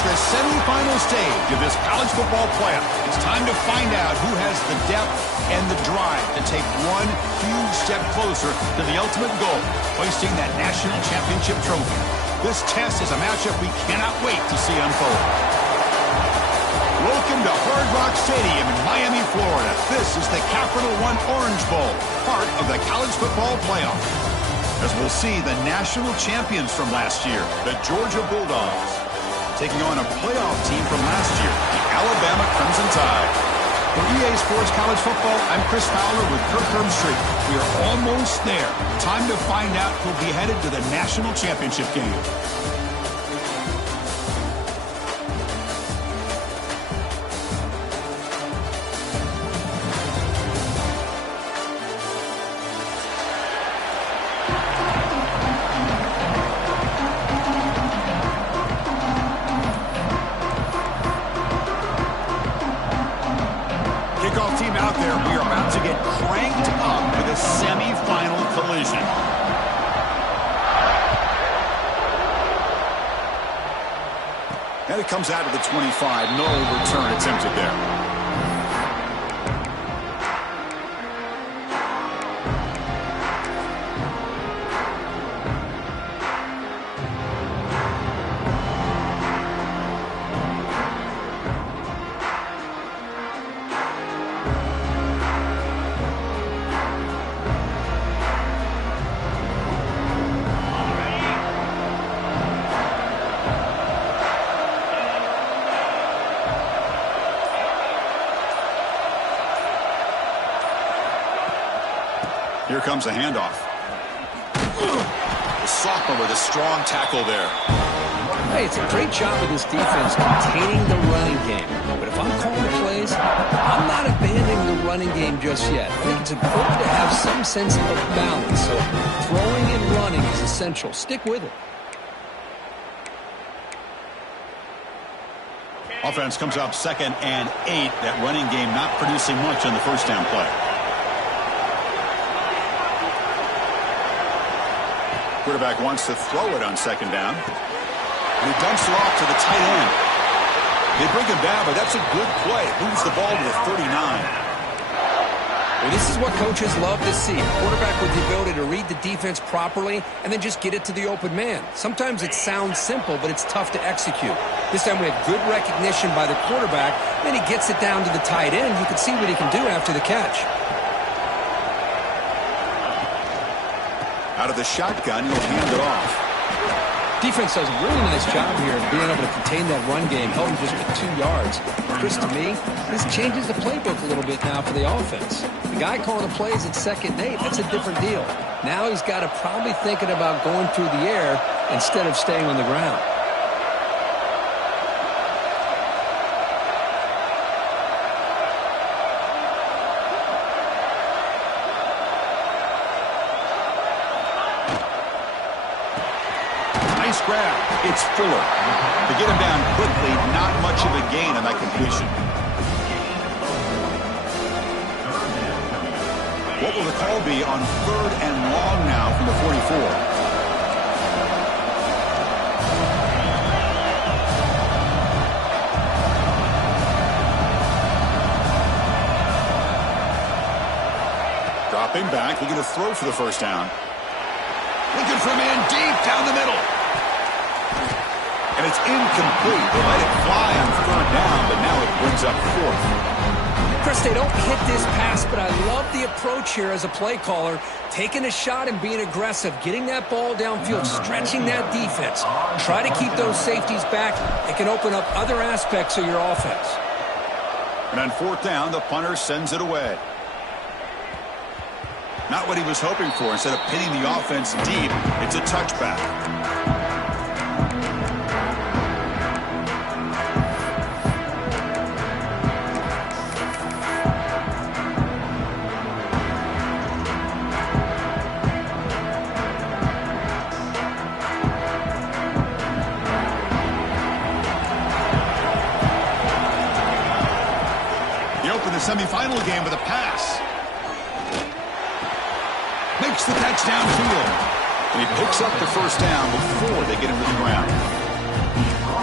It's the semifinal stage of this college football playoff. It's time to find out who has the depth and the drive to take one huge step closer to the ultimate goal, hoisting that national championship trophy. This test is a matchup we cannot wait to see unfold. Welcome to Hard Rock Stadium in Miami, Florida. This is the Capital One Orange Bowl, part of the college football playoff. As we'll see the national champions from last year, the Georgia Bulldogs, taking on a playoff team from last year, the Alabama Crimson Tide. For EA Sports College Football, I'm Chris Fowler with Kirk Herbstreit. We are almost there. Time to find out who'll be headed to the national championship game. Kickoff team out there. We are about to get cranked up with a semifinal collision. And it comes out to the 25. No return attempted there. Here comes a handoff. The sophomore with a strong tackle there. Hey, it's a great job of this defense containing the running game. But if I'm calling the plays, I'm not abandoning the running game just yet. I think it's important to have some sense of balance. So throwing and running is essential. Stick with it. Offense comes up 2nd and 8. That running game not producing much on the first down play. Quarterback wants to throw it on 2nd down. And he dumps it off to the tight end. They bring him down, but that's a good play. Moves the ball to the 39. Well, this is what coaches love to see. A quarterback with the ability to read the defense properly and then just get it to the open man. Sometimes it sounds simple, but it's tough to execute. This time we have good recognition by the quarterback. Then he gets it down to the tight end. You can see what he can do after the catch. Out of the shotgun, he'll hand it off. Defense does a really nice job here of being able to contain that run game, held him just with 2 yards. Chris, to me, this changes the playbook a little bit now for the offense. The guy calling the plays at 2nd and 8, that's a different deal. Now he's got to probably thinking about going through the air instead of staying on the ground. Nice grab. It's Fuller. To get him down quickly, not much of a gain on that completion. What will the call be on 3rd and long now from the 44? Dropping back, looking to throw for the first down. Looking for a man deep down the middle. And it's incomplete. They let it fly on 3rd down, but now it brings up 4th. Chris, they don't hit this pass, but I love the approach here as a play caller. Taking a shot and being aggressive, getting that ball downfield, stretching that defense. Try to keep those safeties back. It can open up other aspects of your offense. And on 4th down, the punter sends it away. Not what he was hoping for. Instead of pinning the offense deep, it's a touchback. They open the semifinal game with a pass. Makes the catch downfield. And he picks up the first down before they get him to the ground.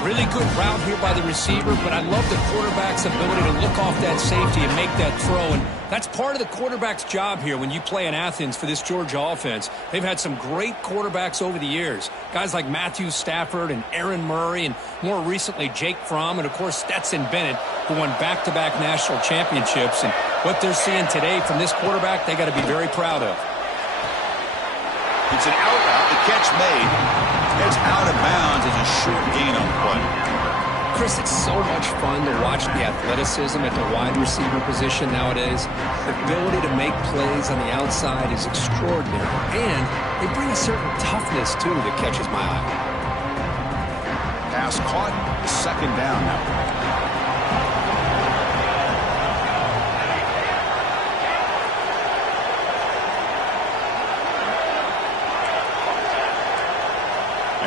Really good route here by the receiver, but I love the quarterback's ability to look off that safety and make that throw. And that's part of the quarterback's job here when you play in Athens for this Georgia offense. They've had some great quarterbacks over the years. Guys like Matthew Stafford and Aaron Murray and more recently Jake Fromm and, of course, Stetson Bennett, who won back-to-back national championships. And what they're seeing today from this quarterback, they got to be very proud of. It's an out route. The catch made. It's out of bounds. It's a short gain on the play. Chris, it's so much fun to watch the athleticism at the wide receiver position nowadays. The ability to make plays on the outside is extraordinary. And they bring a certain toughness, too, that catches my eye. Pass caught. Second down now.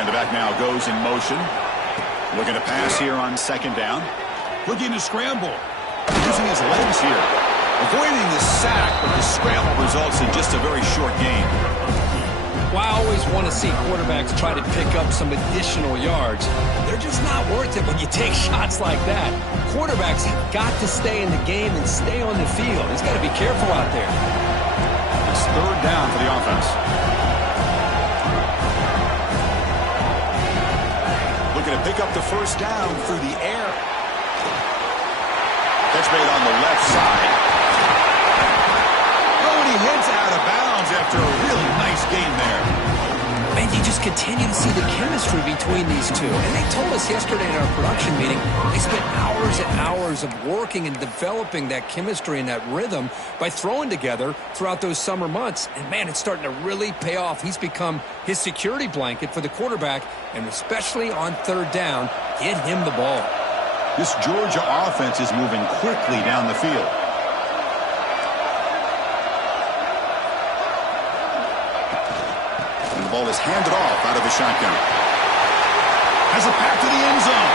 And the back now goes in motion. Looking to pass here on second down. Looking to scramble. Using his legs here. Avoiding the sack, but the scramble results in just a very short gain. Well, I always want to see quarterbacks try to pick up some additional yards. They're just not worth it when you take shots like that. Quarterbacks have got to stay in the game and stay on the field. He's got to be careful out there. It's third down for the offense. Looking to pick up the first down through the air. Catch made on the left side. Oh, and he hits out of bounds after a really nice game there. Man, you just continue to see the chemistry between these two. And they told us yesterday in our production meeting, they spent hours and hours of working and developing that chemistry and that rhythm by throwing together throughout those summer months. And, man, it's starting to really pay off. He's become his security blanket for the quarterback, and especially on third down, get him the ball. This Georgia offense is moving quickly down the field. And the ball is handed off out of the shotgun. Has a pass to the end zone.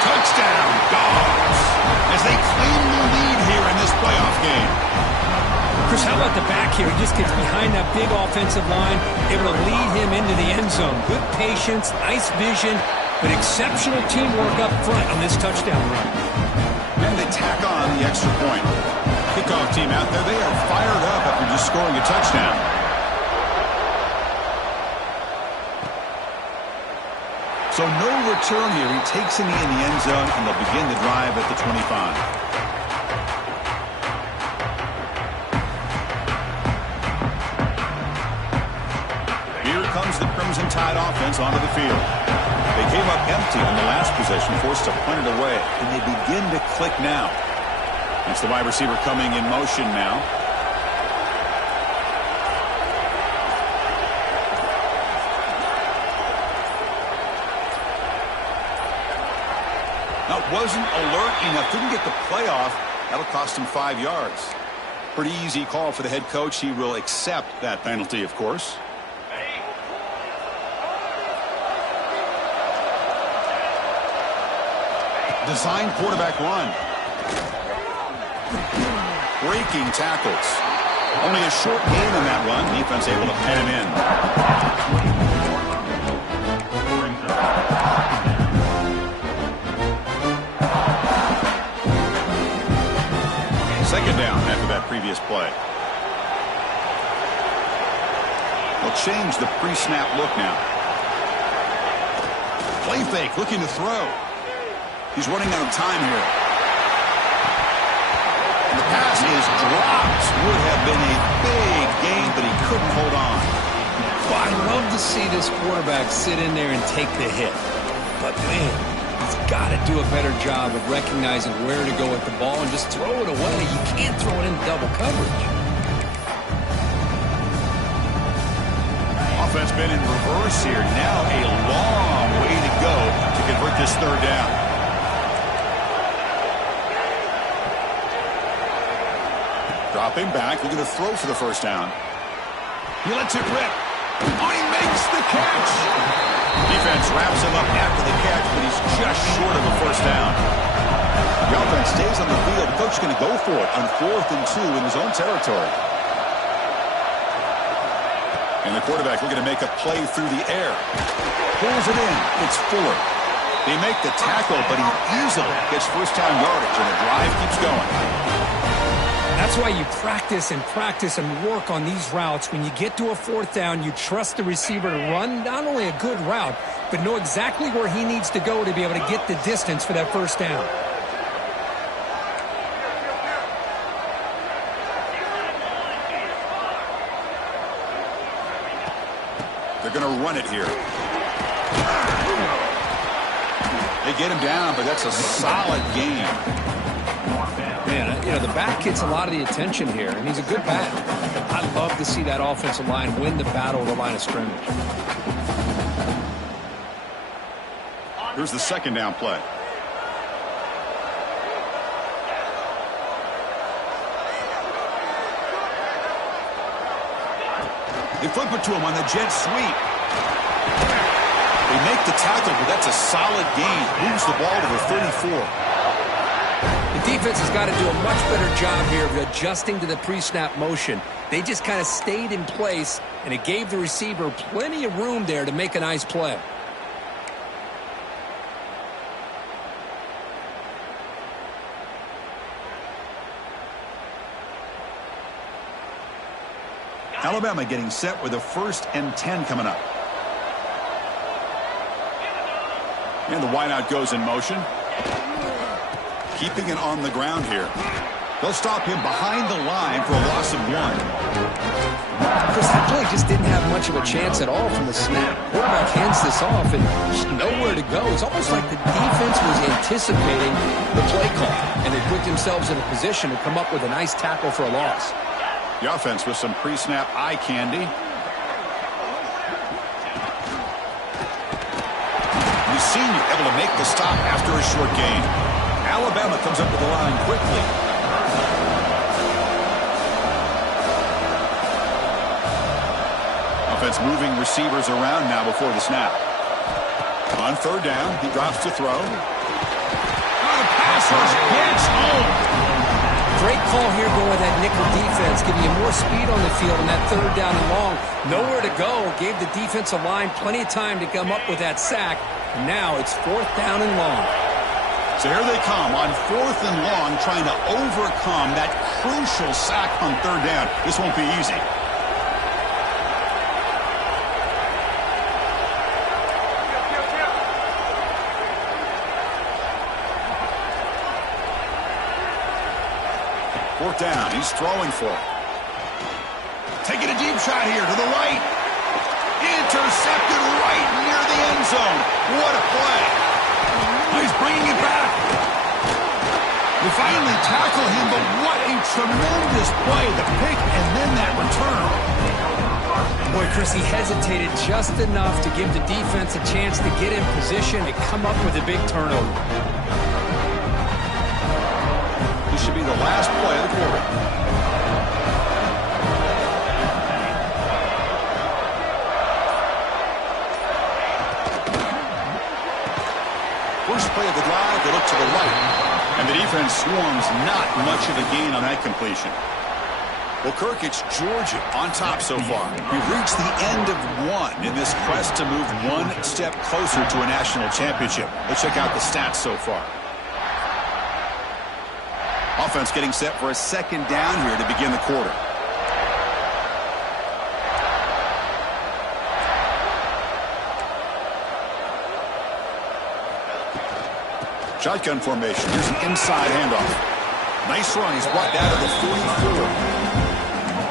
Touchdown, Dogs, as they claim the lead here in this playoff game. Chris, how about the back here? He just gets behind that big offensive line, able to lead him into the end zone. Good patience, nice vision, but exceptional teamwork up front on this touchdown run. And they tack on the extra point. Kickoff team out there, they are fired up after just scoring a touchdown. So no return here. He takes him in the end zone, and they'll begin the drive at the 25. Comes the Crimson Tide offense onto the field. They came up empty on the last possession, forced to punt it away, and they begin to click now. That's the wide receiver coming in motion now. Now, wasn't alert enough, didn't get the playoff. That'll cost him 5 yards. Pretty easy call for the head coach. He will accept that penalty, of course. Designed quarterback run. Breaking tackles. Only a short gain on that run. Defense able to pen him in. Second down after that previous play. They'll change the pre-snap look now. Play fake, looking to throw. He's running out of time here. And the pass is dropped. Would have been a big gain, but he couldn't hold on. Well, I love to see this quarterback sit in there and take the hit. But, man, he's got to do a better job of recognizing where to go with the ball and just throw it away. You can't throw it into double coverage. Offense been in reverse here. Now a long way to go to convert this third down. Dropping back, looking to throw for the first down. He lets it rip. Oh, he makes the catch. Defense wraps him up after the catch, but he's just short of a first down. The offense stays on the field. The coach is going to go for it on 4th and 2 in his own territory. And the quarterback looking to make a play through the air. Pulls it in. It's Fuller. They make the tackle, but he easily gets first down yardage, and the drive keeps going. That's why you practice and work on these routes. When you get to a fourth down, you trust the receiver to run not only a good route, but know exactly where he needs to go to be able to get the distance for that first down. They're going to run it here. They get him down, but that's a solid game. Man, you know, the back gets a lot of the attention here, and he's a good back. I love to see that offensive line win the battle of the line of scrimmage. Here's the second down play. They flip it to him on the jet sweep. They make the tackle, but that's a solid gain. Moves the ball to the 34. The defense has got to do a much better job here of adjusting to the pre-snap motion. They just kind of stayed in place, and it gave the receiver plenty of room there to make a nice play. Alabama getting set with a 1st and 10 coming up. And the wideout goes in motion. Keeping it on the ground here. They'll stop him behind the line for a loss of 1. Chris, that play just didn't have much of a chance at all from the snap. Quarterback hands this off and just nowhere to go. It's almost like the defense was anticipating the play call, and they put themselves in a position to come up with a nice tackle for a loss. The offense with some pre-snap eye candy. The senior able to make the stop after a short gain. Alabama comes up with the line quickly. Offense moving receivers around now before the snap. On 3rd down, he drops to throw. The pass rush gets home. Great call here going with that nickel defense, giving you more speed on the field on that 3rd down and long. Nowhere to go. Gave the defensive line plenty of time to come up with that sack. And now it's 4th down and long. So here they come on 4th and long, trying to overcome that crucial sack on 3rd down. This won't be easy. Fourth down, he's throwing for it. Taking a deep shot here to the right. Intercepted right near the end zone. What a play. He's bringing it back. They finally tackle him, but what a tremendous play. The pick and then that return. Boy, Chris, he hesitated just enough to give the defense a chance to get in position to come up with a big turnover. This should be the last play of the quarter. First play of the drive, they look to the right. And the defense swarms not much of a gain on that completion. Well, Kirk, it's Georgia on top so far. We've reached the end of 1 in this quest to move 1 step closer to a national championship. Let's check out the stats so far. Offense getting set for a 2nd down here to begin the quarter. Shotgun formation. Here's an inside handoff. Nice run. He's brought down to the 44.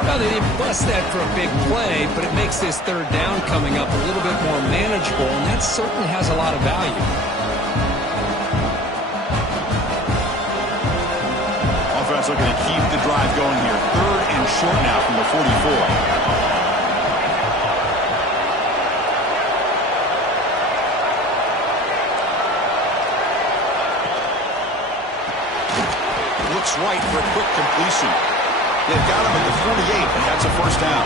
Well, they didn't bust that for a big play, but it makes this 3rd down coming up a little bit more manageable, and that certainly has a lot of value. Offense looking to keep the drive going here. 3rd and short now from the 44. Looks right for a quick completion. They've got him at the 48, but that's a first down.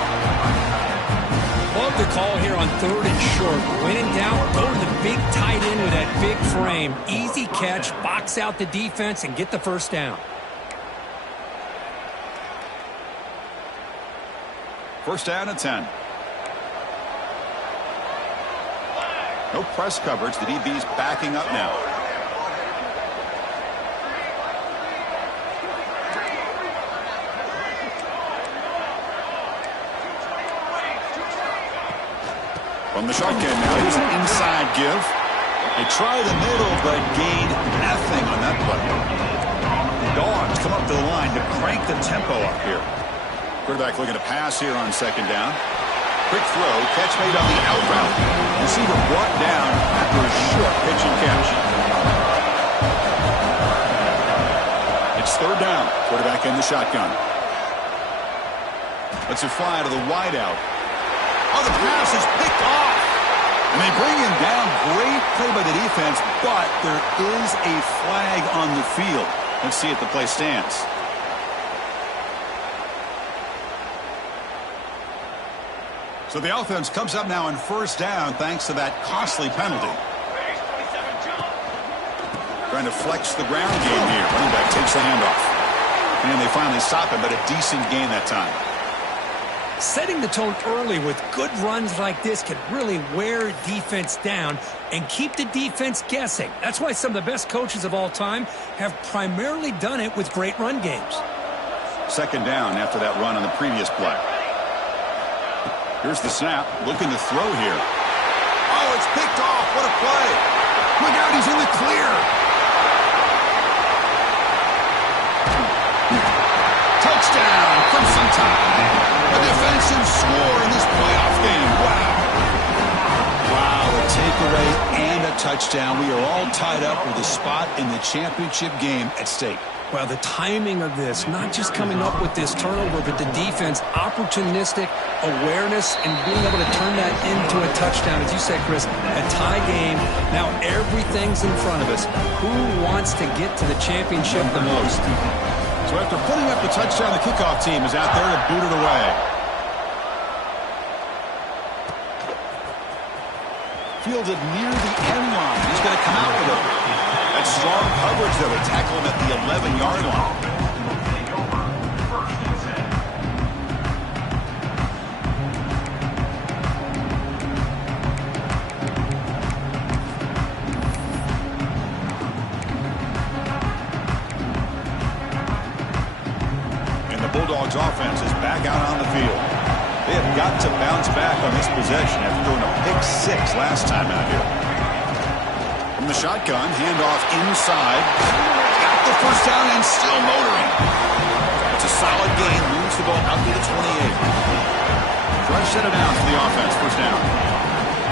Love the call here on 3rd and short. When in doubt, go to the big tight end with that big frame. Easy catch, box out the defense, and get the first down. First down and 10. No press coverage. The DB's backing up now. From the shotgun now, here's an inside give. They try the middle, but gained nothing on that play. Dogs come up to the line to crank the tempo up here. Quarterback looking to pass here on second down. Quick throw, catch made on the out route. Receiver brought down after a short pitch and catch. It's third down. Quarterback in the shotgun. Let's it fly to the wideout. Oh, the pass is picked off. And they bring him down. Great play by the defense, but there is a flag on the field. Let's see if the play stands. So the offense comes up now on first down thanks to that costly penalty. Trying to flex the ground game here. Running back takes the handoff. And they finally stop him, but a decent gain that time. Setting the tone early with good runs like this can really wear defense down and keep the defense guessing. That's why some of the best coaches of all time have primarily done it with great run games. Second down after that run on the previous play. Here's the snap. Looking to throw here. Oh, it's picked off. What a play. Look out, he's in the clear. Touchdown, Crimson Tide. A defensive score in this playoff game. Wow. Wow, a takeaway and a touchdown. We are all tied up with a spot in the championship game at stake. Well, the timing of this, not just coming up with this turnover, but the defense, opportunistic awareness, and being able to turn that into a touchdown. As you said, Chris, a tie game. Now everything's in front of us. Who wants to get to the championship the most? So after putting up the touchdown, the kickoff team is out there to boot it away. Fielded near the end line. He's going to come out with it. That's strong coverage, though. They tackle him at the 11-yard line. Bulldogs offense is back out on the field. They have got to bounce back on this possession after throwing a pick-6 last time out here. From the shotgun, handoff inside. Got the first down and still motoring. It's a solid gain, moves the ball out to the 28. Fresh set it down for the offense, first down.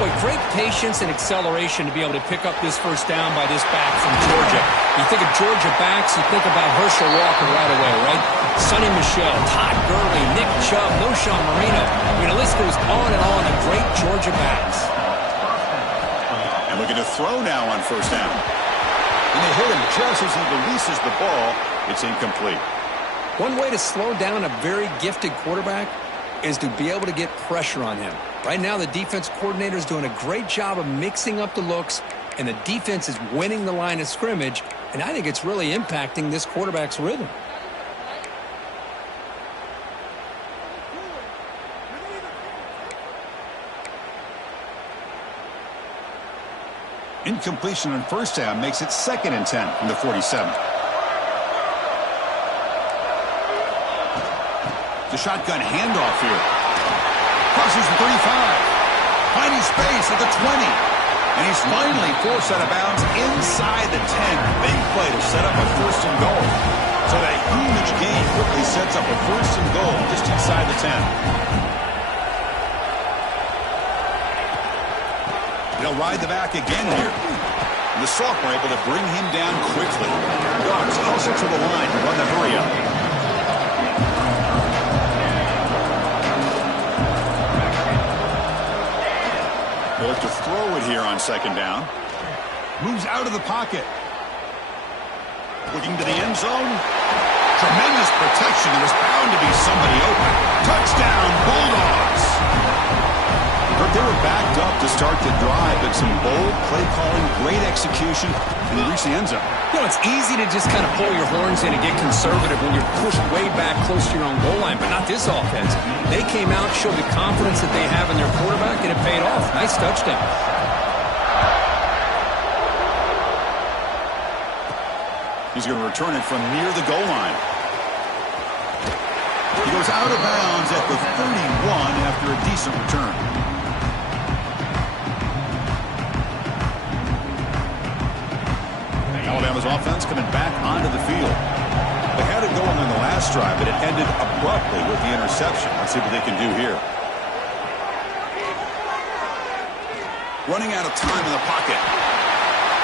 Boy, great patience and acceleration to be able to pick up this first down by this back from Georgia. You think of Georgia backs, you think about Herschel Walker right away, right? Sonny Michel, Todd Gurley, Nick Chubb, Noshawn Marino. I mean, the list goes on and on of great Georgia backs. And looking to throw now on first down. And they hit him just as he releases the ball. It's incomplete. One way to slow down a very gifted quarterback is to be able to get pressure on him. Right now, the defense coordinator is doing a great job of mixing up the looks, and the defense is winning the line of scrimmage, and I think it's really impacting this quarterback's rhythm. Incompletion on first down makes it 2nd and 10 from the 47. The shotgun handoff here. Crosses the 35. Finding space at the 20. And he's finally forced out of bounds inside the 10. Big play to set up a first and goal. So that huge gain quickly sets up a first and goal just inside the 10. They'll ride the back again here. And the sophomore able to bring him down quickly. Dogs hustle to the line to run the hurry up. They'll look to throw it here on second down. Moves out of the pocket. Looking to the end zone. Tremendous protection. There was bound to be somebody open. Touchdown, Bulldogs. They were backed up to start the drive, but some bold play calling, great execution, and they reached the end zone. You know, it's easy to just kind of pull your horns in and get conservative when you're pushed way back close to your own goal line, but not this offense. They came out, showed the confidence that they have in their quarterback, and it paid off. Nice touchdown. He's going to return it from near the goal line. He goes out of bounds at the 31 after a decent return. Alabama's offense coming back onto the field. They had it going on the last drive, but it ended abruptly with the interception. Let's see what they can do here. Running out of time in the pocket.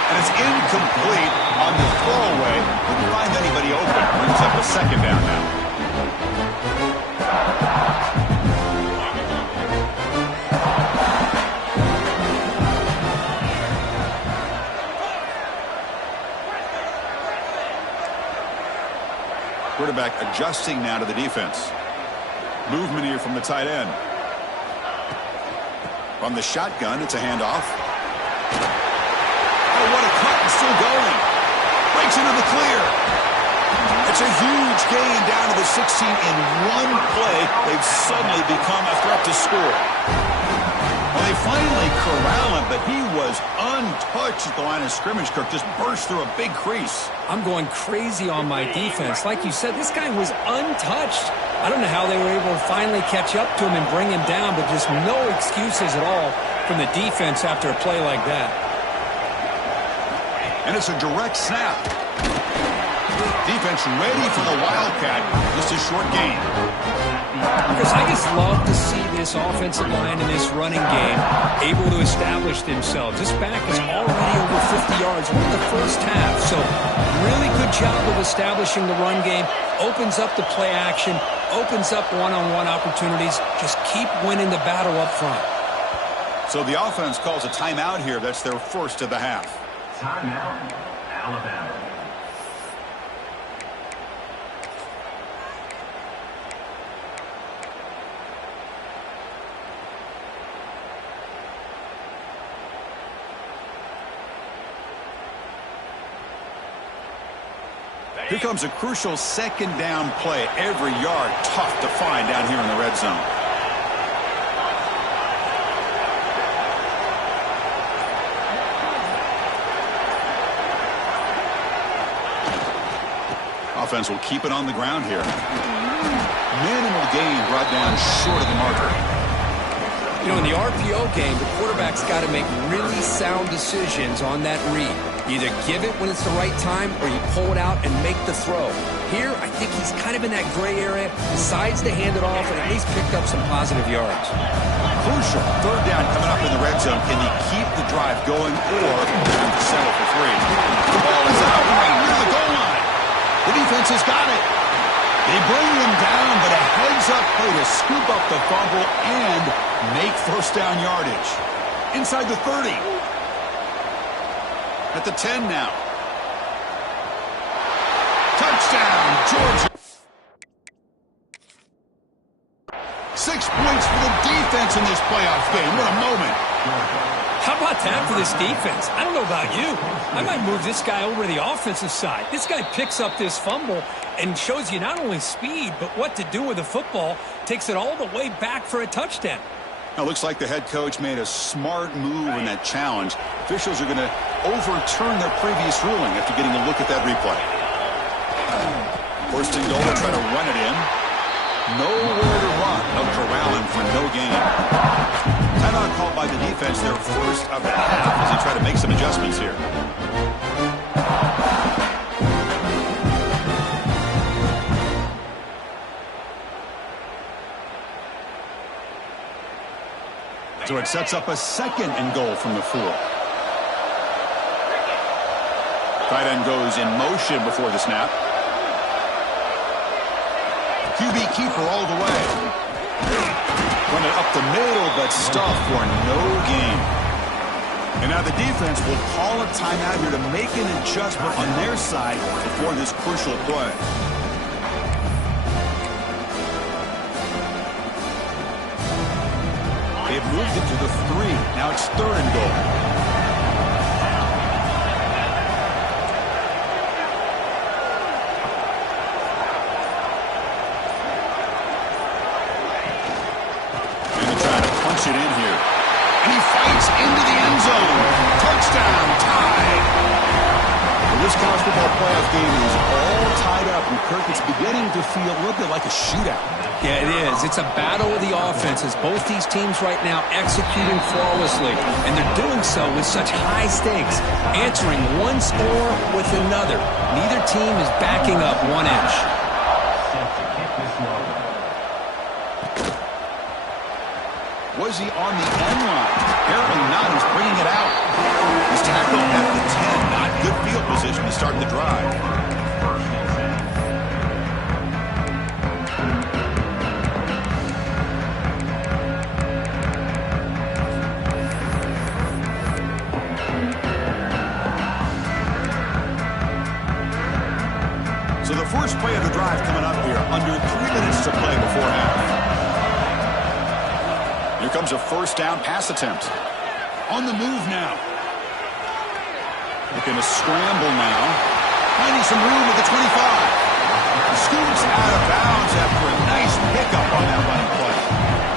And it's incomplete on the throwaway. Couldn't find anybody open. Brings up a second down now. Quarterback adjusting now to the defense. Movement here from the tight end. From the shotgun, it's a handoff. Oh, what a cut, and still going. Breaks into the clear. It's a huge gain down to the 16 in one play. They've suddenly become a threat to score. Well, they finally corral him, but he was untouched at the line of scrimmage. Kirk just burst through a big crease. I'm going crazy on my defense. Like you said, this guy was untouched. I don't know how they were able to finally catch up to him and bring him down, but just no excuses at all from the defense after a play like that. And it's a direct snap. Defense ready for the Wildcat. Just a short gain. Chris, I just love to see this offensive line in this running game able to establish themselves. This back is already over 50 yards in the first half. So really good job of establishing the run game. Opens up the play action. Opens up one-on-one opportunities. Just keep winning the battle up front. So the offense calls a timeout here. That's their first of the half. Timeout, Alabama. Here comes a crucial second down play. Every yard tough to find down here in the red zone. Offense will keep it on the ground here. Minimal gain brought down short of the marker. You know, in the RPO game, the quarterback's got to make really sound decisions on that read. You either give it when it's the right time or you pull it out and make the throw. Here, I think he's kind of in that gray area, decides to hand it off and at least picked up some positive yards. Crucial. Third down coming up in the red zone. Can he keep the drive going or have to settle for three? The ball is out right near the goal line. The defense has got it. They bring him down, but a heads-up play to scoop up the fumble and make first down yardage. Inside the 30. At the 10 now. Touchdown, Georgia. 6 points for the defense in this playoff game. What a moment. How about that for this defense? I don't know about you. I might move this guy over to the offensive side. This guy picks up this fumble and shows you not only speed, but what to do with the football. Takes it all the way back for a touchdown. Now, it looks like the head coach made a smart move in that challenge. Officials are going to overturn their previous ruling after getting a look at that replay. First and goal, to try to run it in. Nowhere to run. They'll corral him for no gain. Timeout called by the defense, their first of the half, as they try to make some adjustments here. So it sets up a second and goal from the 4. Tight end goes in motion before the snap. QB keeper all the way. Running up the middle, but stuffed for no gain. And now the defense will call a timeout here to make an adjustment on their side before this crucial play. They've moved it to the 3. Now it's third and goal. It in here. And he fights into the end zone. Touchdown, tie. The This college football playoff game is all tied up, and Kirk, it's beginning to feel a little bit like a shootout. Yeah, it is. It's a battle of the offenses. Both these teams right now executing flawlessly, and they're doing so with such high stakes, answering one score with another. Neither team is backing up 1 inch. Was he on the end line? Apparently not. He's bringing it out. He's tackled at the 10. Not good field position to start the drive. So the first play of the drive coming up here. Under 3 minutes to play before half. Here comes a first down pass attempt. On the move now. Looking to scramble now. Finding some room at the 25. Scoots out of bounds after a nice pickup on that running play.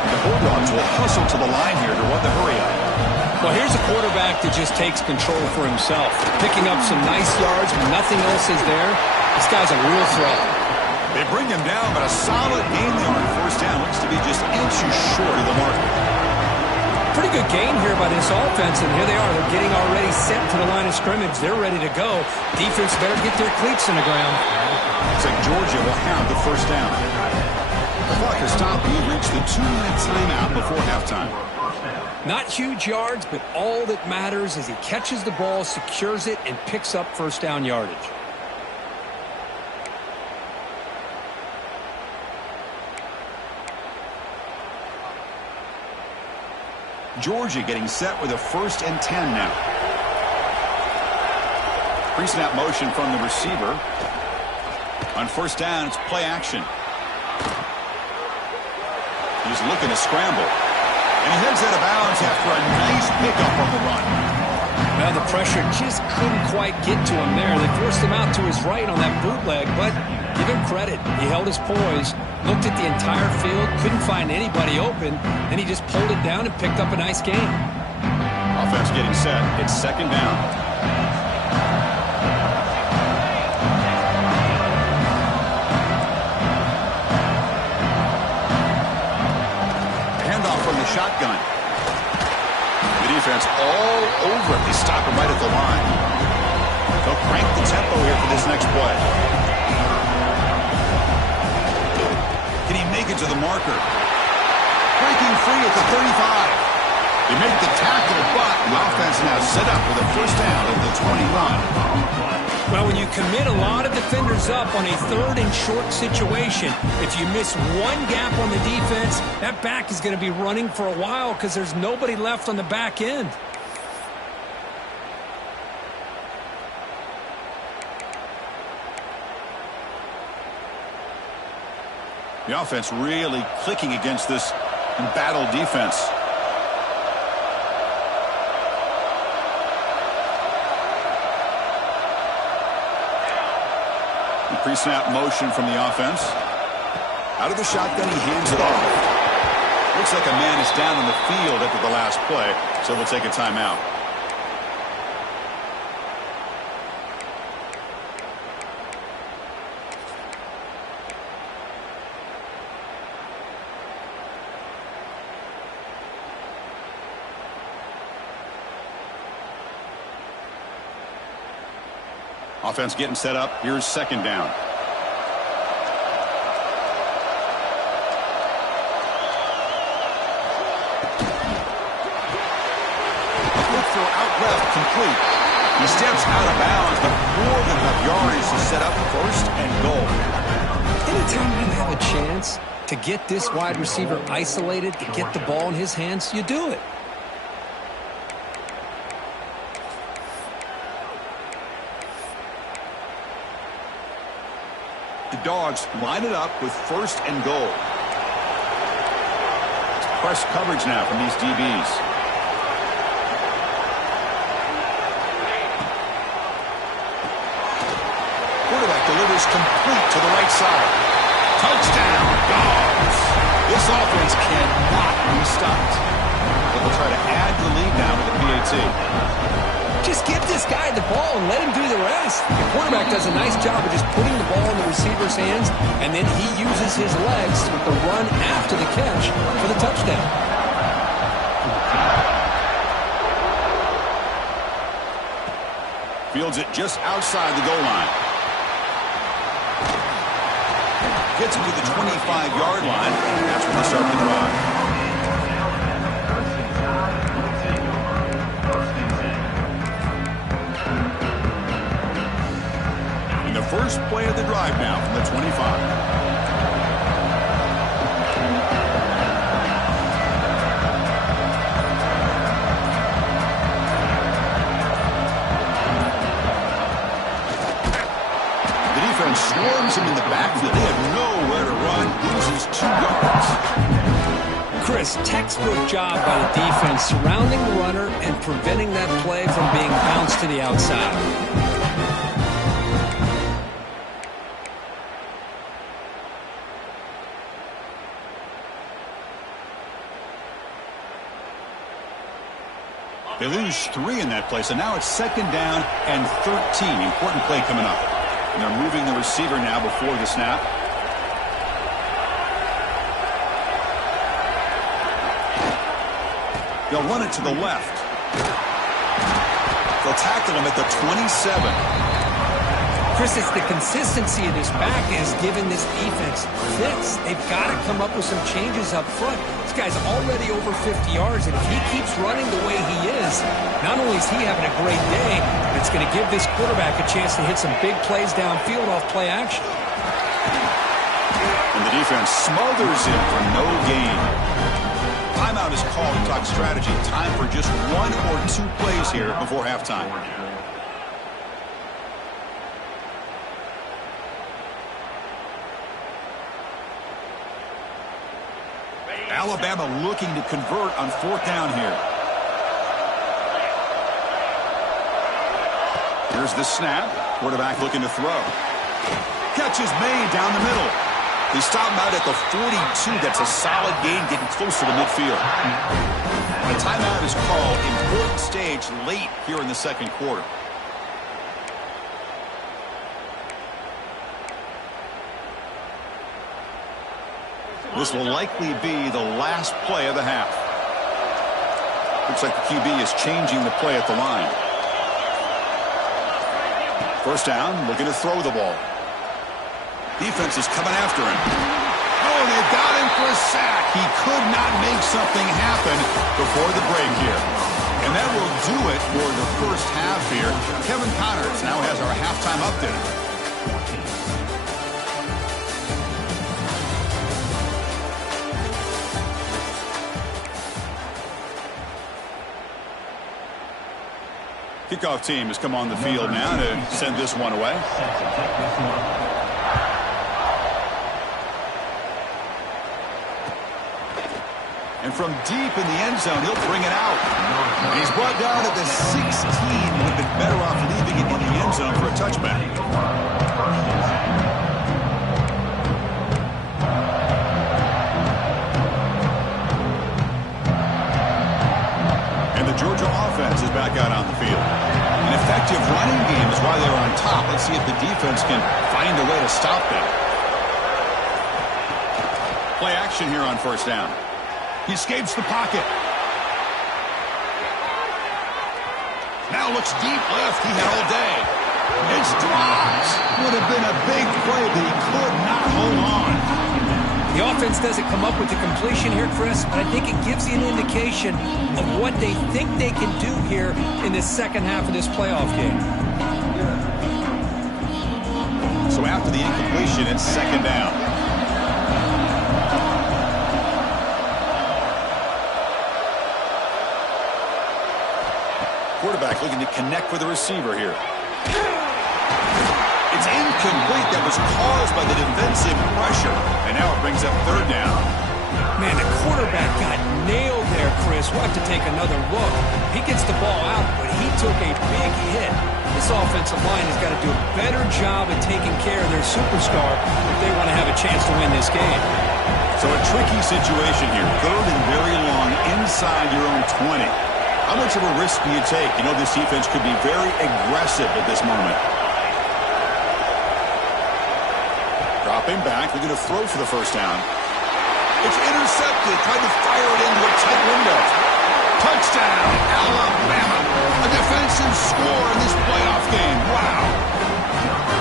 And the Bulldogs will hustle to the line here to run the hurry up. Well, here's a quarterback that just takes control for himself. Picking up some nice yards when nothing else is there. This guy's a real threat. They bring him down, but a solid gain there on first down. Looks to be just inches short of the mark. Pretty good gain here by this offense, and here they are. They're getting already set to the line of scrimmage. They're ready to go. Defense better get their cleats in the ground. Looks like Georgia will have the first down. The clock has stopped. We've reached the 2-minute timeout before halftime. Not huge yards, but all that matters is he catches the ball, secures it, and picks up first down yardage. Georgia getting set with a 1st and 10 now. Pre-snap motion from the receiver. On first down, it's play action. He's looking to scramble. And he heads out of bounds after a nice pickup on the run. Well, the pressure just couldn't quite get to him there. They forced him out to his right on that bootleg, but give him credit. He held his poise, looked at the entire field, couldn't find anybody open, and he just pulled it down and picked up a nice gain. Offense getting set. It's second down. Handoff from the shotgun. The defense all over it. They stop him right at the line. They'll crank the tempo here for this next play. Can he make it to the marker? Breaking free at the 35. They make the tackle, but the offense now set up with a first down at the 21. Well, when you commit a lot of defenders up on a 3rd and short situation, if you miss one gap on the defense, that back is going to be running for a while because there's nobody left on the back end. The offense really clicking against this embattled defense. The pre-snap motion from the offense. Out of the shotgun, he hands it off. Looks like a man is down on the field after the last play, so we'll take a timeout. Offense getting set up. Here's second down. Look for out left, complete. He steps out of bounds, but more than enough yardage to set up first and goal. Anytime you have a chance to get this wide receiver isolated, to get the ball in his hands, you do it. The Dogs line it up with first and goal. It's press coverage now from these DBs. Quarterback delivers complete to the right side. Touchdown, Dogs. This offense cannot be stopped. But they'll try to add the lead now with the PAT. Just give this guy the ball and let him do the rest. The quarterback does a nice job of just putting the ball in the receiver's hands, and then he uses his legs with the run after the catch for the touchdown. Fields it just outside the goal line. Gets it to the 25-yard line. That's when they start the drive. First play of the drive now from the 25. The defense swarms him in the backfield. They have nowhere to run. Loses 2 yards. Chris, textbook job by the defense surrounding the runner and preventing that play from being bounced to the outside. They lose 3 in that play, so now it's 2nd down and 13. Important play coming up. And they're moving the receiver now before the snap. They'll run it to the left. They'll tackle him at the 27. Chris, it's the consistency of this back is giving this defense fits. They've got to come up with some changes up front. This guy's already over 50 yards, and if he keeps running the way he is, not only is he having a great day, but it's going to give this quarterback a chance to hit some big plays downfield off play action. And the defense smothers him for no gain. Timeout is called to talk strategy. Time for just 1 or 2 plays here before halftime. Alabama looking to convert on 4th down here. Here's the snap. Quarterback looking to throw. Catch is made down the middle. They stop him out at the 42. That's a solid gain, getting closer to midfield. A timeout is called. Important stage late here in the 2nd quarter. This will likely be the last play of the half. Looks like the QB is changing the play at the line. 1st down, looking to throw the ball. Defense is coming after him. Oh, they got him for a sack. He could not make something happen before the break here. And that will do it for the first half here. Kevin Connors now has our halftime update. Kickoff team has come on the field now to send this one away. And from deep in the end zone, he'll bring it out. And he's brought down at the 16. Would have been better off leaving it in the end zone for a touchback. And the Georgia offense is back out on the field. An effective running game is why they're on top. Let's see if the defense can find a way to stop them. Play action here on 1st down. He escapes the pocket. Now looks deep left. He had all day. It's dropped. Would have been a big play, but he could not hold on. The offense doesn't come up with the completion here, Chris, but I think it gives you an indication of what they think they can do here in the 2nd half of this playoff game. So after the incompletion, it's 2nd down. Quarterback looking to connect with the receiver here. It's incomplete. That was caused by the defensive pressure. And now it brings up 3rd down. Man, the quarterback got nailed there, Chris. We'll have to take another look. He gets the ball out, but he took a big hit. This offensive line has got to do a better job at taking care of their superstar if they want to have a chance to win this game. So a tricky situation here. 3rd and very long inside your own 20. How much of a risk do you take? You know this defense could be very aggressive at this moment. Dropping back, they're going to throw for the first down. It's intercepted, trying to fire it into a tight window. Touchdown, Alabama. A defensive score in this playoff game. Wow.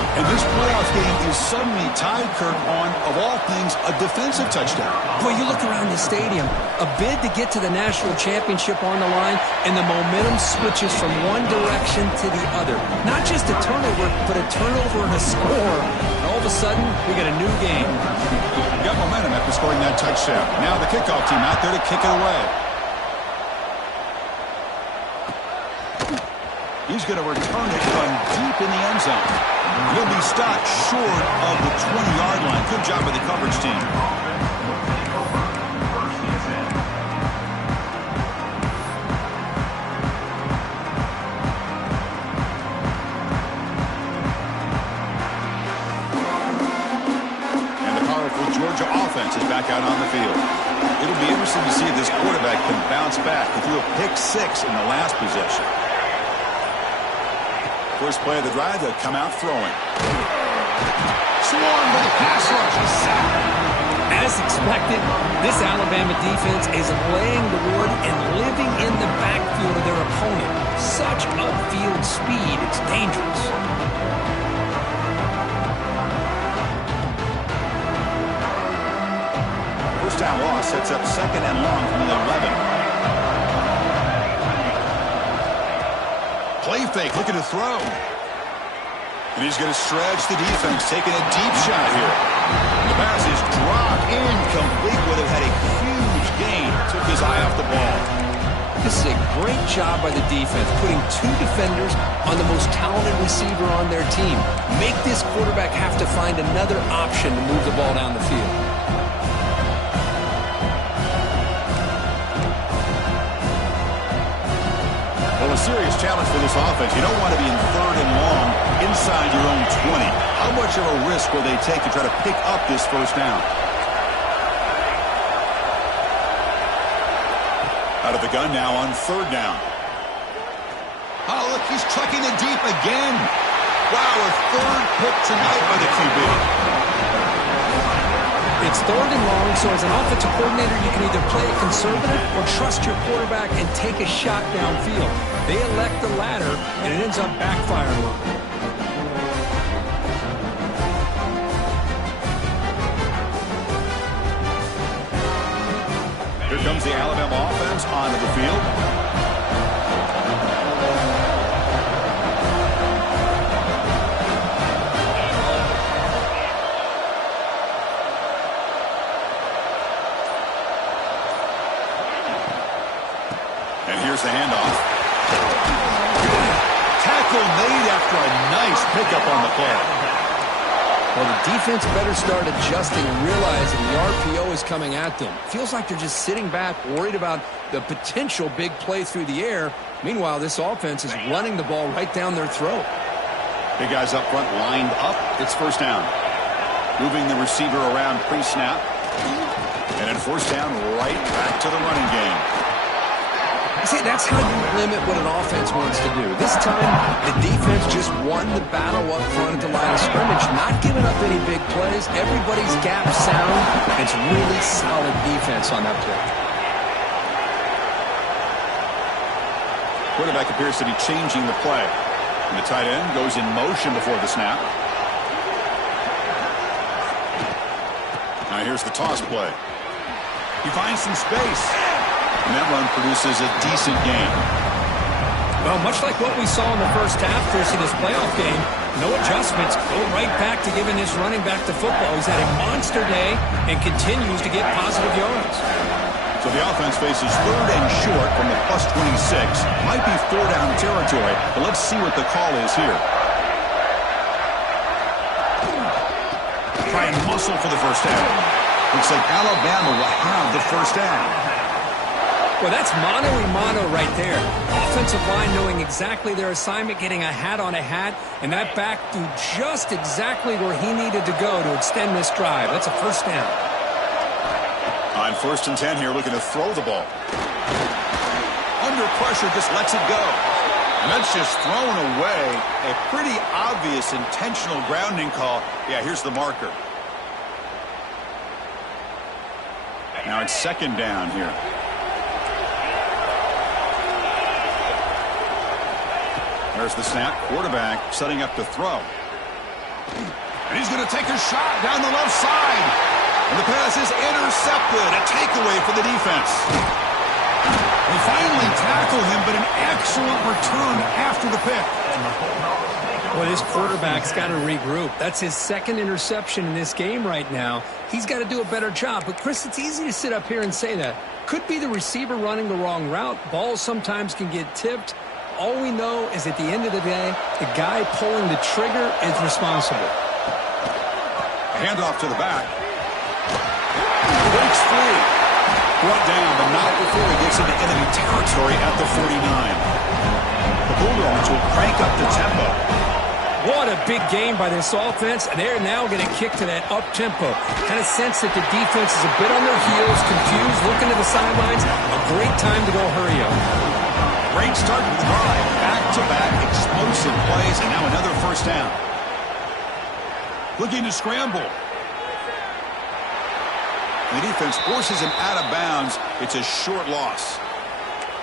And this playoff game is suddenly tied, Kirk, on, of all things, a defensive touchdown. Boy, you look around the stadium, a bid to get to the national championship on the line, and the momentum switches from one direction to the other. Not just a turnover, but a turnover and a score. And all of a sudden, we got a new game. Got momentum after scoring that touchdown. Now the kickoff team out there to kick it away. He's going to return it from deep in the end zone. He'll be stopped short of the 20-yard line. Good job by the coverage team. And the powerful Georgia offense is back out on the field. It'll be interesting to see if this quarterback can bounce back. He threw a pick-6 in the last possession. First play of the drive, they'll come out throwing. Swarmed by the pass rush. As expected, this Alabama defense is laying the wood and living in the backfield of their opponent. Such upfield speed, it's dangerous. First down loss sets up second and long from the 11. Play fake, looking to throw. And he's going to stretch the defense, taking a deep shot here. The pass is dropped, incomplete. Would have had a huge gain. Took his eye off the ball. This is a great job by the defense, putting two defenders on the most talented receiver on their team. Make this quarterback have to find another option to move the ball down the field. Well, a serious challenge for this offense. You don't want to be in third and long inside your own 20. How much of a risk will they take to try to pick up this first down? Out of the gun now on third down. Oh, look, he's trucking it deep again. Wow, a third pick tonight by the QB. It's third and long, so as an offensive coordinator, you can either play it conservative or trust your quarterback and take a shot downfield. They elect the latter, and it ends up backfiring on them. Here comes the Alabama offense onto the field. And here's the handoff. Tackle made after a nice pickup on the play. Well, the defense better start adjusting and realizing the RPO is coming at them. Feels like they're just sitting back, worried about the potential big play through the air. Meanwhile, this offense is running the ball right down their throat. Big guys up front lined up. It's first down. Moving the receiver around pre-snap. And then first down right back to the running game. See, that's how you limit what an offense wants to do. This time, the defense just won the battle up front at the line of scrimmage, not giving up any big plays. Everybody's gap sound. It's really solid defense on that play. Quarterback appears to be changing the play. And the tight end goes in motion before the snap. Now here's the toss play. He finds some space. And that run produces a decent gain. Well, much like what we saw in the first half, Chris, in this playoff game, no adjustments, go right back to giving his running back the football. He's had a monster day and continues to get positive yards. So the offense faces third and short from the plus 26. Might be four down territory, but let's see what the call is here. Try and muscle for the first down. Looks like Alabama will have the first down. Well, that's mano-a-mano right there. Offensive line knowing exactly their assignment, getting a hat on a hat, and that back threw just exactly where he needed to go to extend this drive. That's a first down. On 1st and 10 here, looking to throw the ball. Under under pressure, just lets it go. And that's just thrown away. A pretty obvious intentional grounding call. Yeah, here's the marker. Now it's second down here. There's the snap. Quarterback setting up to throw. And he's going to take a shot down the left side. And the pass is intercepted. A takeaway for the defense. They finally tackle him, but an excellent return after the pick. Well, this quarterback's got to regroup. That's his second interception in this game right now. He's got to do a better job. But, Chris, it's easy to sit up here and say that. Could be the receiver running the wrong route. Balls sometimes can get tipped. All we know is at the end of the day, the guy pulling the trigger is responsible. Handoff to the back. Breaks free. Brought down, but not before he gets into enemy territory at the 49. The Bulldogs will crank up the tempo. What a big game by this offense, and they're now going to kick to that up-tempo. Kind of sense that the defense is a bit on their heels, confused, looking to the sidelines. A great time to go hurry up. Great start to the drive. Back-to-back explosive plays, and now another first down. Looking to scramble. The defense forces him out of bounds. It's a short loss.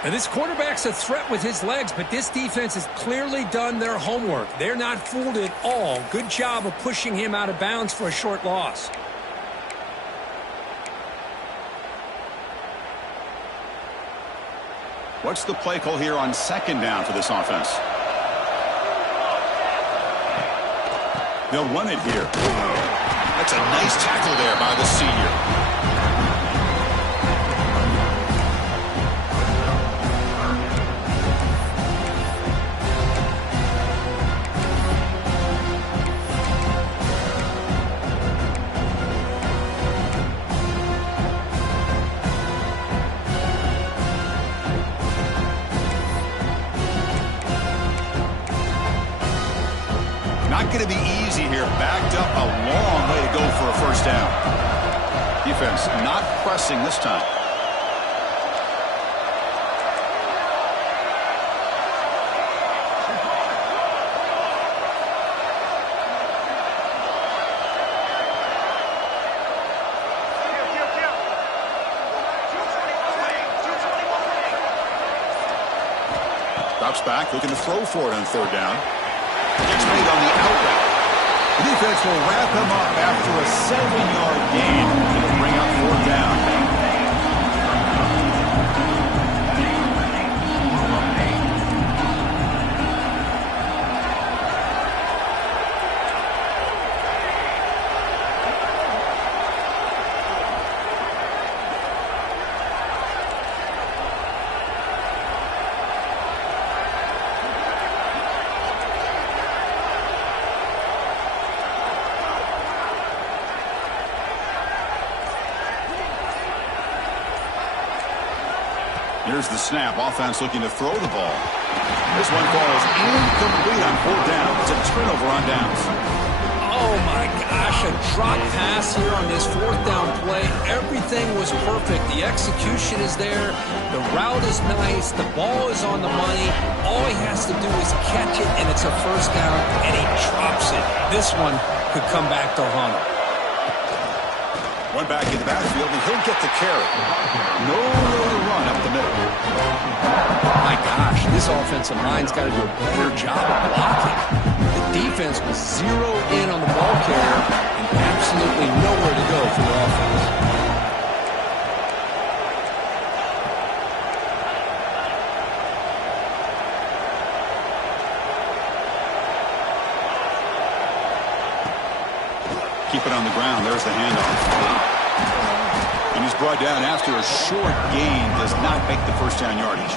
And this quarterback's a threat with his legs, but this defense has clearly done their homework. They're not fooled at all. Good job of pushing him out of bounds for a short loss. What's the play call here on second down for this offense? They'll run it here. That's a nice tackle there by the senior. Not going to be easy here. Backed up a long way to go for a first down. Defense not pressing this time. Drops back, looking to throw for it on third down. Gets made on the out route. The defense will wrap him up after a 7-yard gain. It'll bring up fourth down. Here's the snap. Offense looking to throw the ball. This one falls incomplete on fourth down. It's a turnover on downs. Oh, my gosh. A drop pass here on this fourth down play. Everything was perfect. The execution is there. The route is nice. The ball is on the money. All he has to do is catch it, and it's a first down, and he drops it. This one could come back to haunt him. One back in the backfield, and he'll get the carry. No run up the middle. My gosh, this offensive line's got to do a better job of blocking. The defense was zero in on the ball carrier and absolutely nowhere to go for the offense. Keep it on the ground. There's the handoff. And he's brought down after a short gain. Does not make the first down yardage.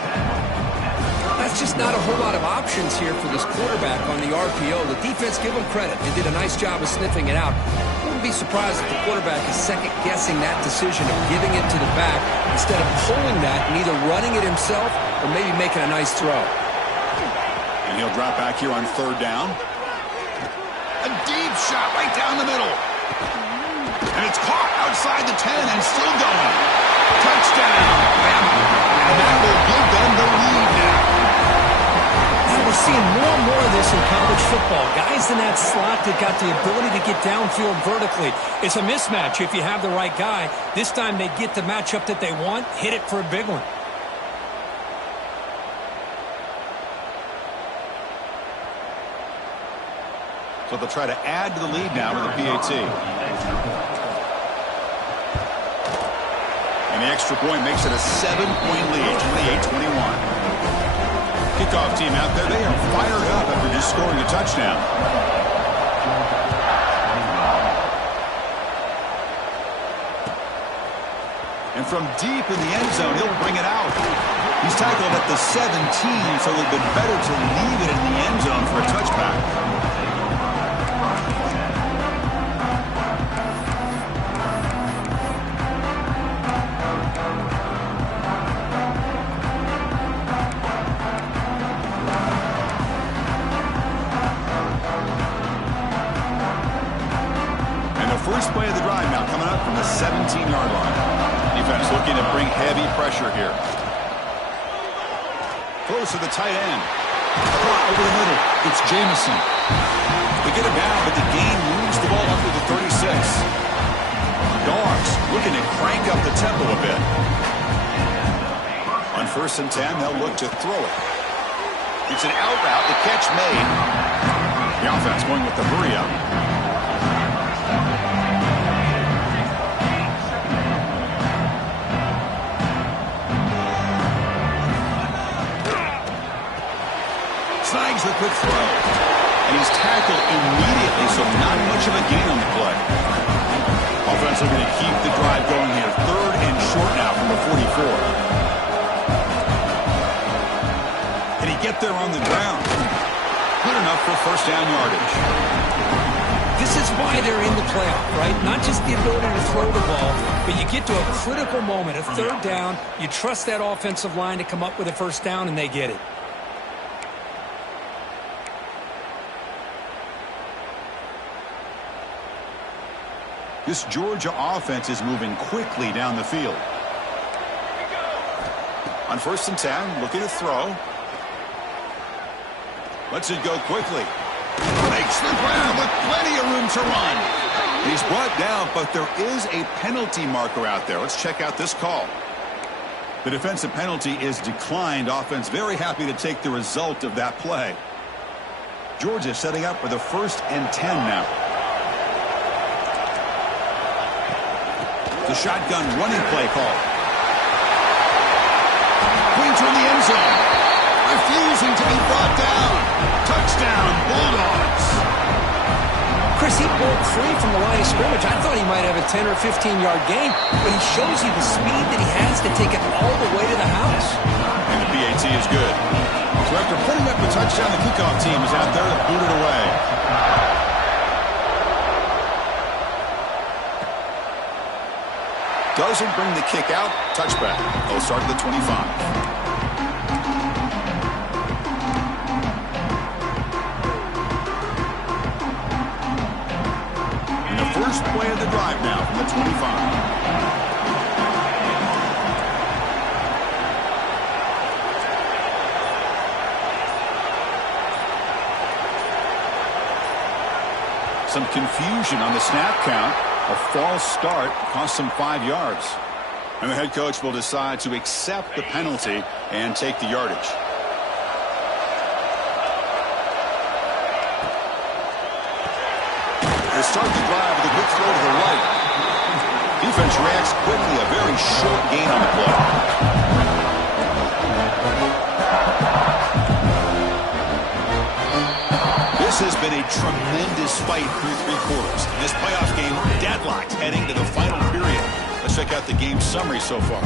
That's just not a whole lot of options here for this quarterback on the RPO. The defense, give him credit. They did a nice job of sniffing it out. Wouldn't be surprised if the quarterback is second-guessing that decision of giving it to the back instead of pulling that and either running it himself or maybe making a nice throw. And he'll drop back here on third down. A deep shot right down the middle. And it's caught outside the 10 and still going. Touchdown. And that will give them the lead now. Now we're seeing more and more of this in college football. Guys in that slot that got the ability to get downfield vertically. It's a mismatch if you have the right guy. This time they get the matchup that they want, hit it for a big one. So they'll try to add to the lead now with a PAT. And the extra point makes it a 7-point lead, 28-21. Kickoff team out there, they are fired up after just scoring a touchdown. And from deep in the end zone, he'll bring it out. He's tackled at the 17, so it would have been better to leave it in the end zone for a touchback. First play of the drive now coming up from the 17-yard line. Defense looking to bring heavy pressure here. Close to the tight end. Caught over the middle. It's Jamison. They get it down, but the gain moves the ball up to the 36. Dogs looking to crank up the tempo a bit. On 1st and 10, they'll look to throw it. It's an out route. The catch made. The offense going with the hurry up. Snags the quick throw. And he's tackled immediately, so not much of a gain on the play. Offense looking to keep the drive going here. 3rd and short now from the 44. Can he get there on the ground? Good enough for first down yardage. This is why they're in the playoff, right? Not just the ability to throw the ball, but you get to a critical moment, a 3rd down. You trust that offensive line to come up with a first down, and they get it. This Georgia offense is moving quickly down the field. On 1st and 10, looking to throw. Lets it go quickly. Makes the ground with plenty of room to run. He's brought down, but there is a penalty marker out there. Let's check out this call. The defensive penalty is declined. Offense very happy to take the result of that play. Georgia setting up for the 1st and 10 now. The shotgun running play call. Pointer in the end zone. Refusing to be brought down. Touchdown, Bulldogs. Chris, he broke free from the line of scrimmage. I thought he might have a 10 or 15-yard gain, but he shows you the speed that he has to take it all the way to the house. And the PAT is good. So after putting up a touchdown, the kickoff team is out there to boot it away. Doesn't bring the kick out. Touchback. They'll start at the 25. And the first play of the drive now from the 25. Some confusion on the snap count. A false start cost them 5 yards. And the head coach will decide to accept the penalty and take the yardage. They start the drive with a quick throw to the right. Defense reacts quickly. A very short gain on the play. This has been a tremendous fight through 3 quarters. This playoff game deadlocked heading to the final period. Let's check out the game summary so far.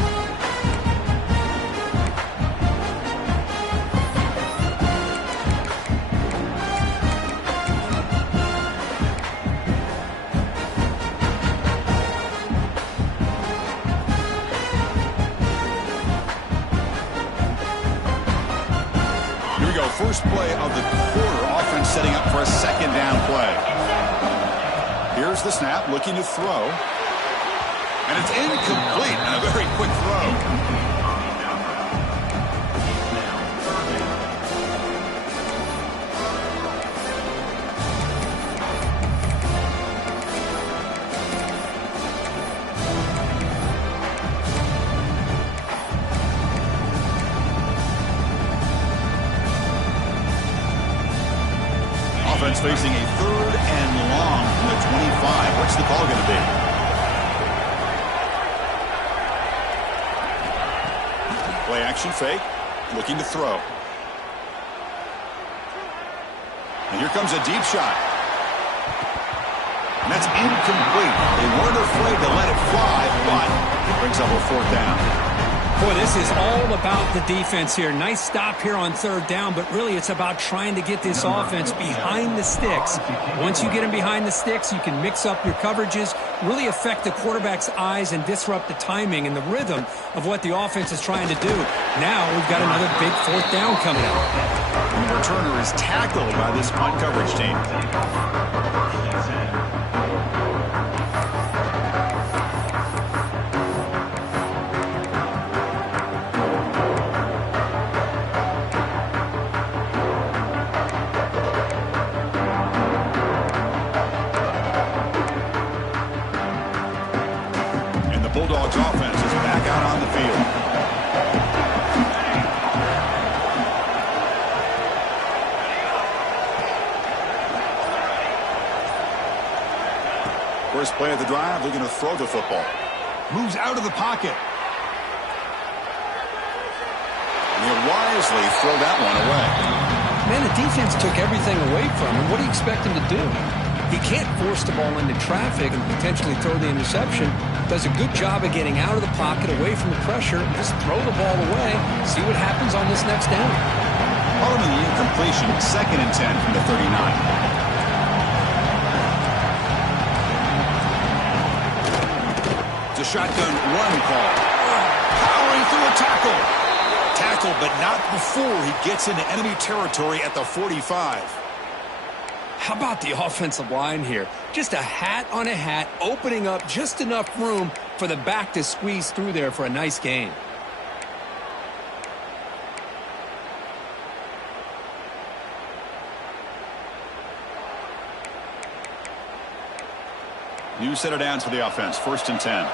Here we go. First play of the quarter. Offense setting up for a 2nd down play. Here's the snap, looking to throw. And it's incomplete, and a very quick throw. offense facing a 3rd and long from the 25. What's the call going to be? Play action fake. Looking to throw. And here comes a deep shot. And that's incomplete. They weren't afraid to let it fly, but it brings up a 4th down. Boy, this is all about the defense here. Nice stop here on 3rd down, but really it's about trying to get this offense behind the sticks. Once you get them behind the sticks, you can mix up your coverages, really affect the quarterback's eyes and disrupt the timing and the rhythm of what the offense is trying to do. Now we've got another big 4th down coming up. And the returner is tackled by this punt coverage team. Bulldogs offense is back out on the field. First play of the drive, they're going to throw the football. Moves out of the pocket. And he'll wisely throw that one away. Man, the defense took everything away from him. What do you expect him to do? He can't force the ball into traffic and potentially throw the interception. Does a good job of getting out of the pocket, away from the pressure, and just throw the ball away. See what happens on this next down. Following the incompletion, 2nd and 10 from the 39. It's a shotgun run call. Powering through a tackle. Tackle, but not before he gets into enemy territory at the 45. How about the offensive line here? Just a hat on a hat, opening up just enough room for the back to squeeze through there for a nice gain. New set of downs for the offense. 1st and 10.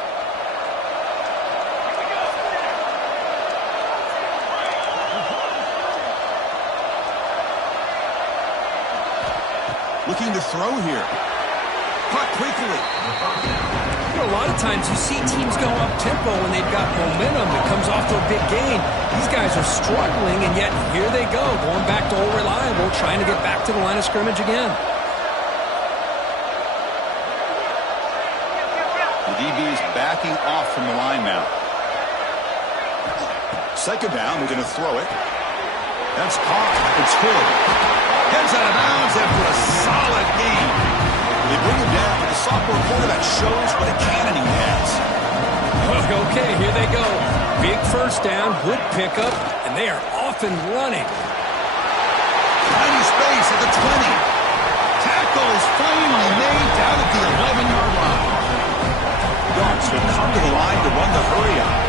Looking to throw here. Caught quickly. You know, a lot of times you see teams go up-tempo when they've got momentum that comes off to a big gain. These guys are struggling, and yet here they go, going back to old reliable, trying to get back to the line of scrimmage again. The DB's backing off from the line now. 2nd down, we're going to throw it. That's caught. It's Hood. Heads out of bounds after a solid game. They bring him down, but the sophomore quarterback shows what a cannon he has. Okay, here they go. Big 1st down, good pickup, and they are off and running. Tiny space at the 20. Tackle is finally made down at the 11-yard line. Dogs will come to the line to run the hurry up.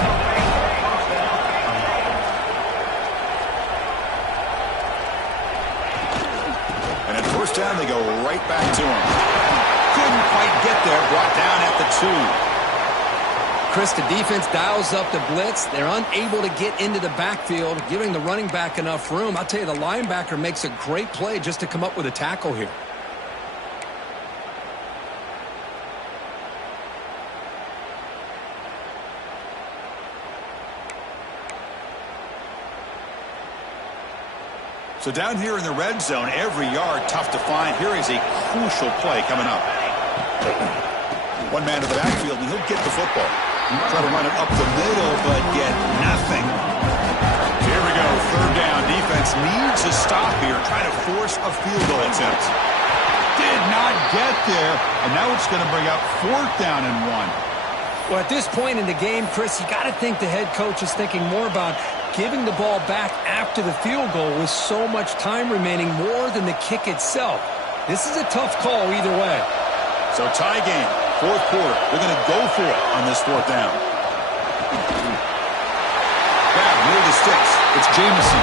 And at 1st down, they go right back to him. Couldn't quite get there, brought down at the 2. Chris, the defense dials up the blitz. They're unable to get into the backfield, giving the running back enough room. I'll tell you, the linebacker makes a great play just to come up with a tackle here. So down here in the red zone, every yard tough to find. Here is a crucial play coming up. One man to the backfield, and he'll get the football. Try to run it up the middle, but get nothing. Here we go, 3rd down. Defense needs a stop here, trying to force a field goal attempt. Did not get there, and now it's going to bring up 4th down and 1. Well, at this point in the game, Chris, you got to think the head coach is thinking more about giving the ball back after the field goal with so much time remaining more than the kick itself. This is a tough call either way. So tie game, 4th quarter. They're going to go for it on this 4th down. Grab near the sticks. It's Jameson.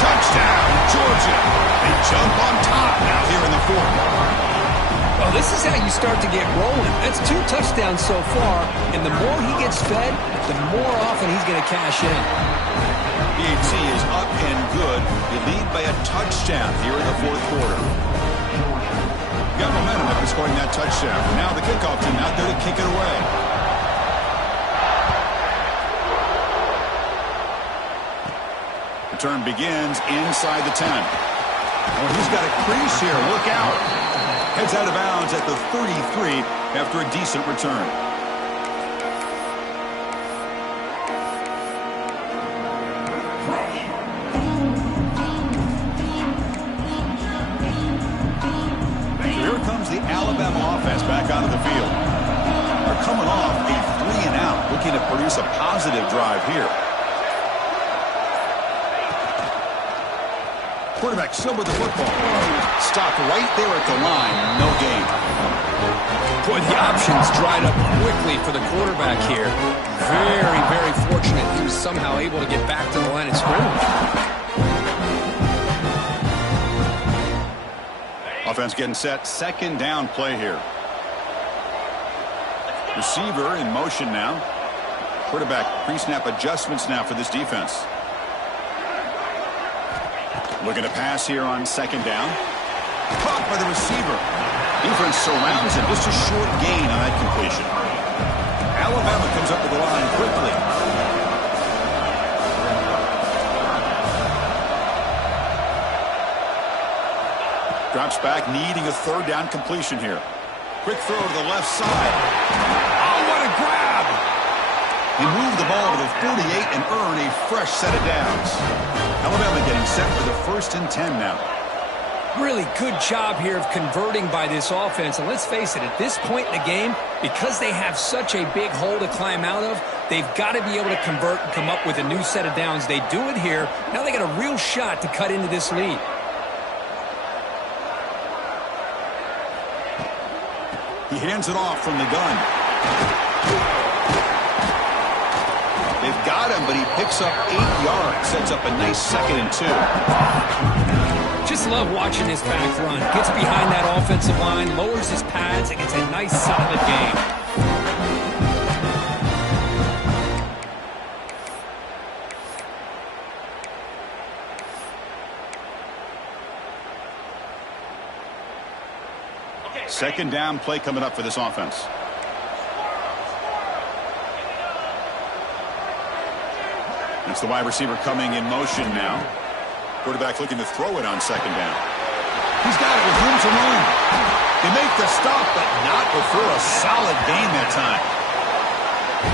Touchdown, Georgia. They jump on top now here in the 4th. Well, this is how you start to get rolling. That's 2 touchdowns so far, and the more he gets fed, the more often he's going to cash in. BHC is up and good. They lead by a touchdown here in the 4th quarter. Got momentum after scoring that touchdown. Now the kickoff team out there to kick it away. Return begins inside the 10. Oh, he's got a crease here. Look out. Heads out of bounds at the 33 after a decent return. Here comes the Alabama offense back onto the field. They're coming off a 3-and-out, looking to produce a positive drive here. Quarterback still with the football. Stopped right there at the line. No gain. Boy, the options dried up quickly for the quarterback here. Very, very fortunate he was somehow able to get back to the line of scrimmage. Offense getting set. Second down play here. Receiver in motion now. Quarterback pre-snap adjustments now for this defense. Looking to pass here on second down. Caught by the receiver. Defense surrounds him. Just a short gain on that completion. Alabama comes up to the line quickly. Drops back, needing a third down completion here. Quick throw to the left side. Oh, what a grab! He moved the ball to the 48 and earned a fresh set of downs. Alabama getting set for the 1st and 10 now. Really good job here of converting by this offense. And let's face it, at this point in the game, because they have such a big hole to climb out of, they've got to be able to convert and come up with a new set of downs. They do it here. Now they got a real shot to cut into this lead. He hands it off from the gun. They've got him, but he picks up 8 yards. Sets up a nice 2nd and 2. Just love watching this back run. Gets behind that offensive line, lowers his pads, and gets a nice solid game. Second down play coming up for this offense. It's the wide receiver coming in motion now. Quarterback looking to throw it on second down. He's got it with room to run. They make the stop, but not before a solid gain that time.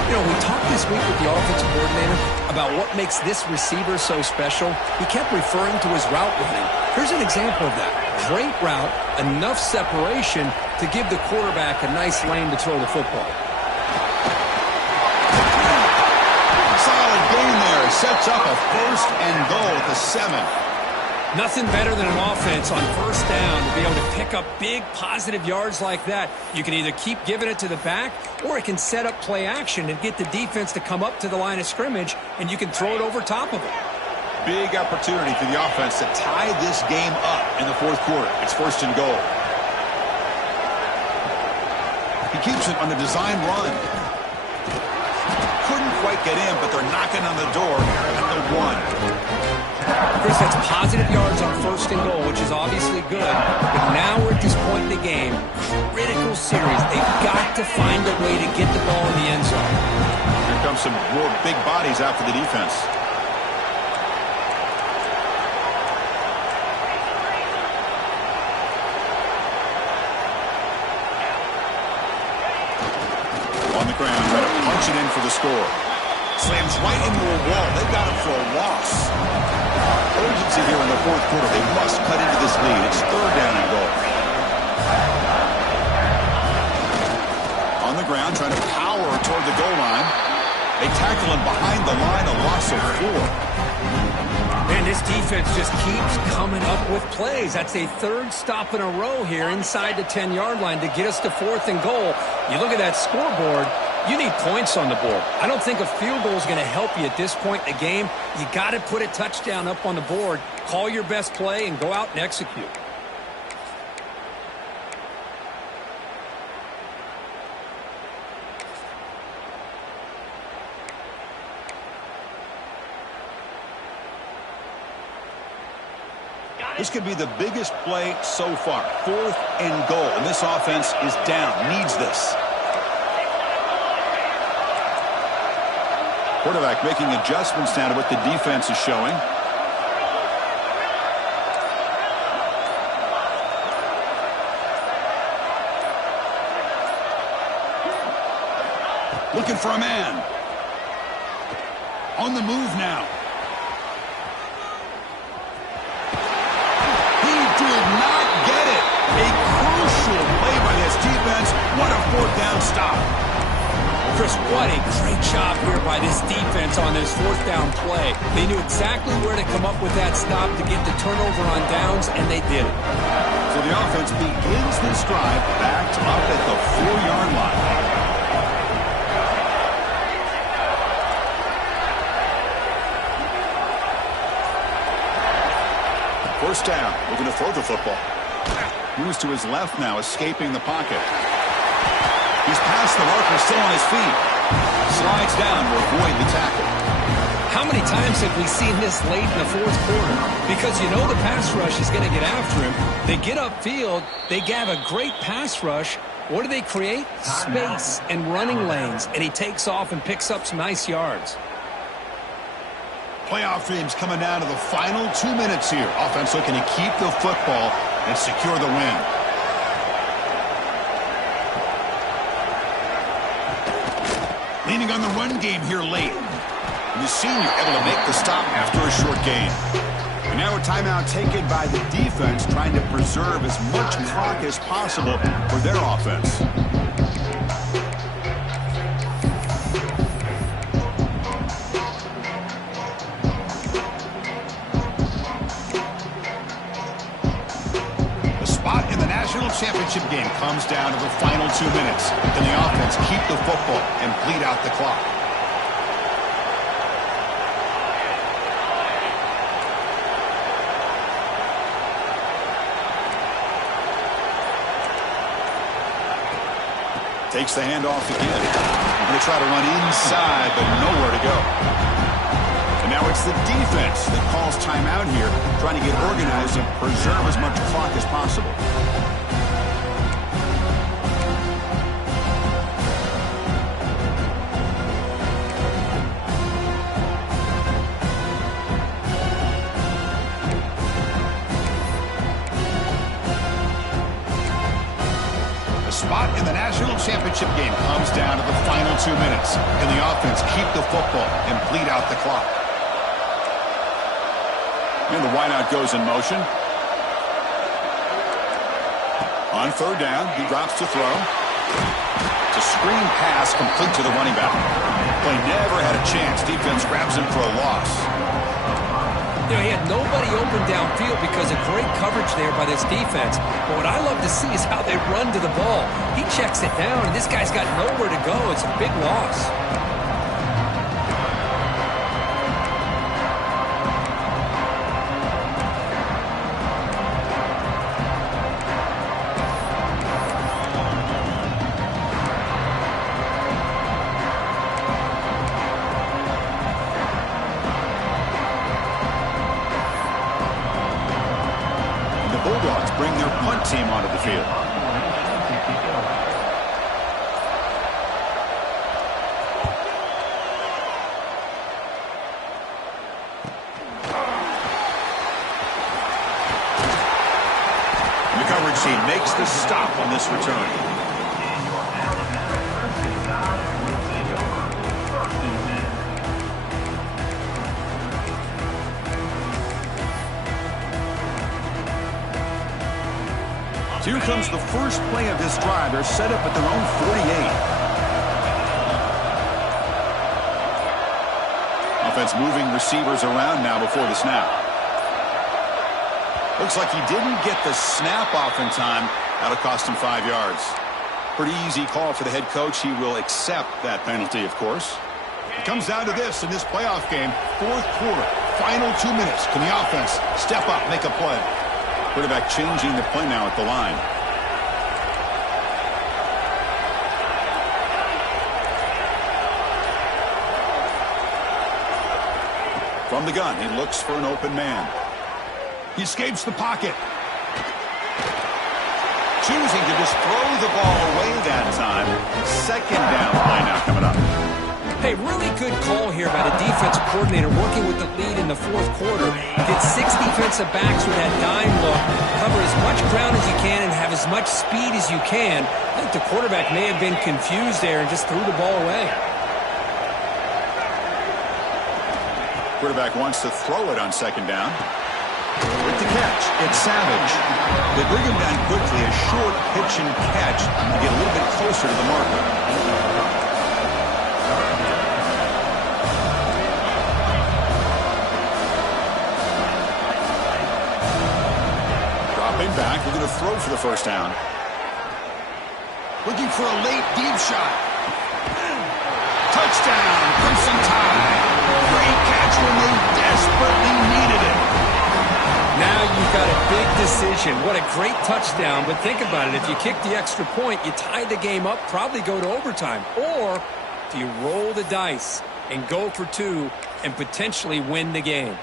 You know, we talked this week with the offensive coordinator about what makes this receiver so special. He kept referring to his route running. Here's an example of that. Great route, enough separation to give the quarterback a nice lane to throw the football. Solid gain there. Sets up a 1st and goal at the 7. Nothing better than an offense on 1st down to be able to pick up big positive yards like that. You can either keep giving it to the back, or it can set up play action and get the defense to come up to the line of scrimmage, and you can throw it over top of it. Big opportunity for the offense to tie this game up in the 4th quarter. It's 1st and goal. He keeps it on the design run. Couldn't quite get in, but they're knocking on the door at the 1. Chris, that's positive yards on 1st and goal, which is obviously good. But now we're at this point in the game. Critical series. They've got to find a way to get the ball in the end zone. Here comes some more big bodies out for the defense. On the ground, trying to punch it in for the score. Slams right into a wall. They've got him for a loss. Urgency here in the 4th quarter. They must cut into this lead. It's 3rd down and goal. On the ground, trying to power toward the goal line. They tackle him behind the line, a loss of 4. Man, this defense just keeps coming up with plays. That's a 3rd stop in a row here inside the 10-yard line to get us to 4th and goal. You look at that scoreboard, you need points on the board. I don't think a field goal is going to help you at this point in the game. You got to put a touchdown up on the board, call your best play, and go out and execute. This could be the biggest play so far. 4th and goal, and this offense is down, needs this. Quarterback making adjustments now to what the defense is showing. Looking for a man. On the move now. He did not get it. A crucial play by this defense. What a 4th down stop. Chris, what a great job here by this defense on this 4th down play. They knew exactly where to come up with that stop to get the turnover on downs, and they did it. So the offense begins this drive backed up at the 4-yard line. First down, looking to throw the football. Moves to his left now, escaping the pocket. He's past the marker, still on his feet. Slides down to avoid the tackle. How many times have we seen this late in the 4th quarter? Because you know the pass rush is going to get after him. They get upfield. They have a great pass rush. What do they create? Space and running lanes. And he takes off and picks up some nice yards. Playoff dreams coming down to the final 2 minutes here. Offense looking to keep the football and secure the win. Leaning on the run game here late. And the senior able to make the stop after a short gain. And now a timeout taken by the defense, trying to preserve as much clock as possible for their offense. Championship game comes down to the final 2 minutes. Can the offense keep the football and bleed out the clock? Takes the handoff again. Going to try to run inside, but nowhere to go. And now it's the defense that calls timeout here, trying to get organized and preserve as much clock as possible. Spot in the national championship game comes down to the final 2 minutes. Can the offense keep the football and bleed out the clock? And the wideout goes in motion. On 3rd down, he drops to throw. It's a screen pass complete to the running back. Play never had a chance. Defense grabs him for a loss. You know, he had nobody open downfield because of great coverage there by this defense. But what I love to see is how they run to the ball. He checks it down, and this guy's got nowhere to go. It's a big loss. Bring their punt team onto the field. The coverage team makes the stop on this return. Here comes the first play of this drive. They're set up at their own 48. Offense moving receivers around now before the snap. Looks like he didn't get the snap off in time. That'll cost him 5 yards. Pretty easy call for the head coach. He will accept that penalty, of course. It comes down to this in this playoff game. 4th quarter, final 2 minutes. Can the offense step up, make a play? Quarterback changing the play now at the line. From the gun, he looks for an open man. He escapes the pocket. Choosing to just throw the ball away that time. Second down play now coming up. Hey, really good call here by the defensive coordinator working with the lead in the fourth quarter. Get 6 defensive backs with that dime look. Cover as much ground as you can and have as much speed as you can. I think the quarterback may have been confused there and just threw the ball away. Quarterback wants to throw it on second down. With the catch, it's Savage. They bring him down quickly, a short pitch and catch to get a little bit closer to the marker. Dropping back, we're going to throw for the first down. Looking for a late deep shot. Touchdown, Crimson Tide. Great catch when they desperately needed it. Now you've got a big decision. What a great touchdown. But think about it. If you kick the extra point, you tie the game up, probably go to overtime. Or do you roll the dice and go for 2 and potentially win the game?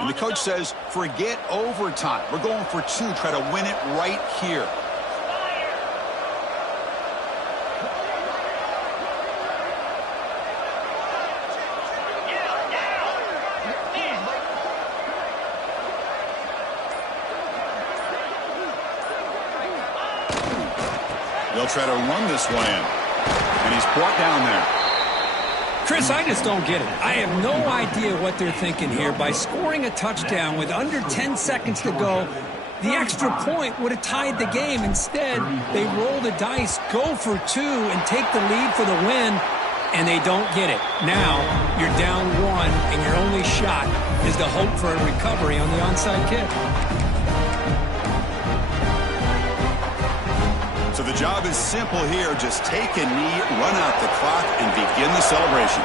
And the coach says, forget overtime. We're going for 2. Try to win it right here. They'll try to run this one in. And he's brought down there. Chris, I just don't get it. I have no idea what they're thinking here. By scoring a touchdown with under 10 seconds to go, the extra point would have tied the game. Instead, they roll the dice, go for 2, and take the lead for the win, and they don't get it. Now, you're down 1, and your only shot is to hope for a recovery on the onside kick. So the job is simple here. Just take a knee, run out the clock, and begin the celebration.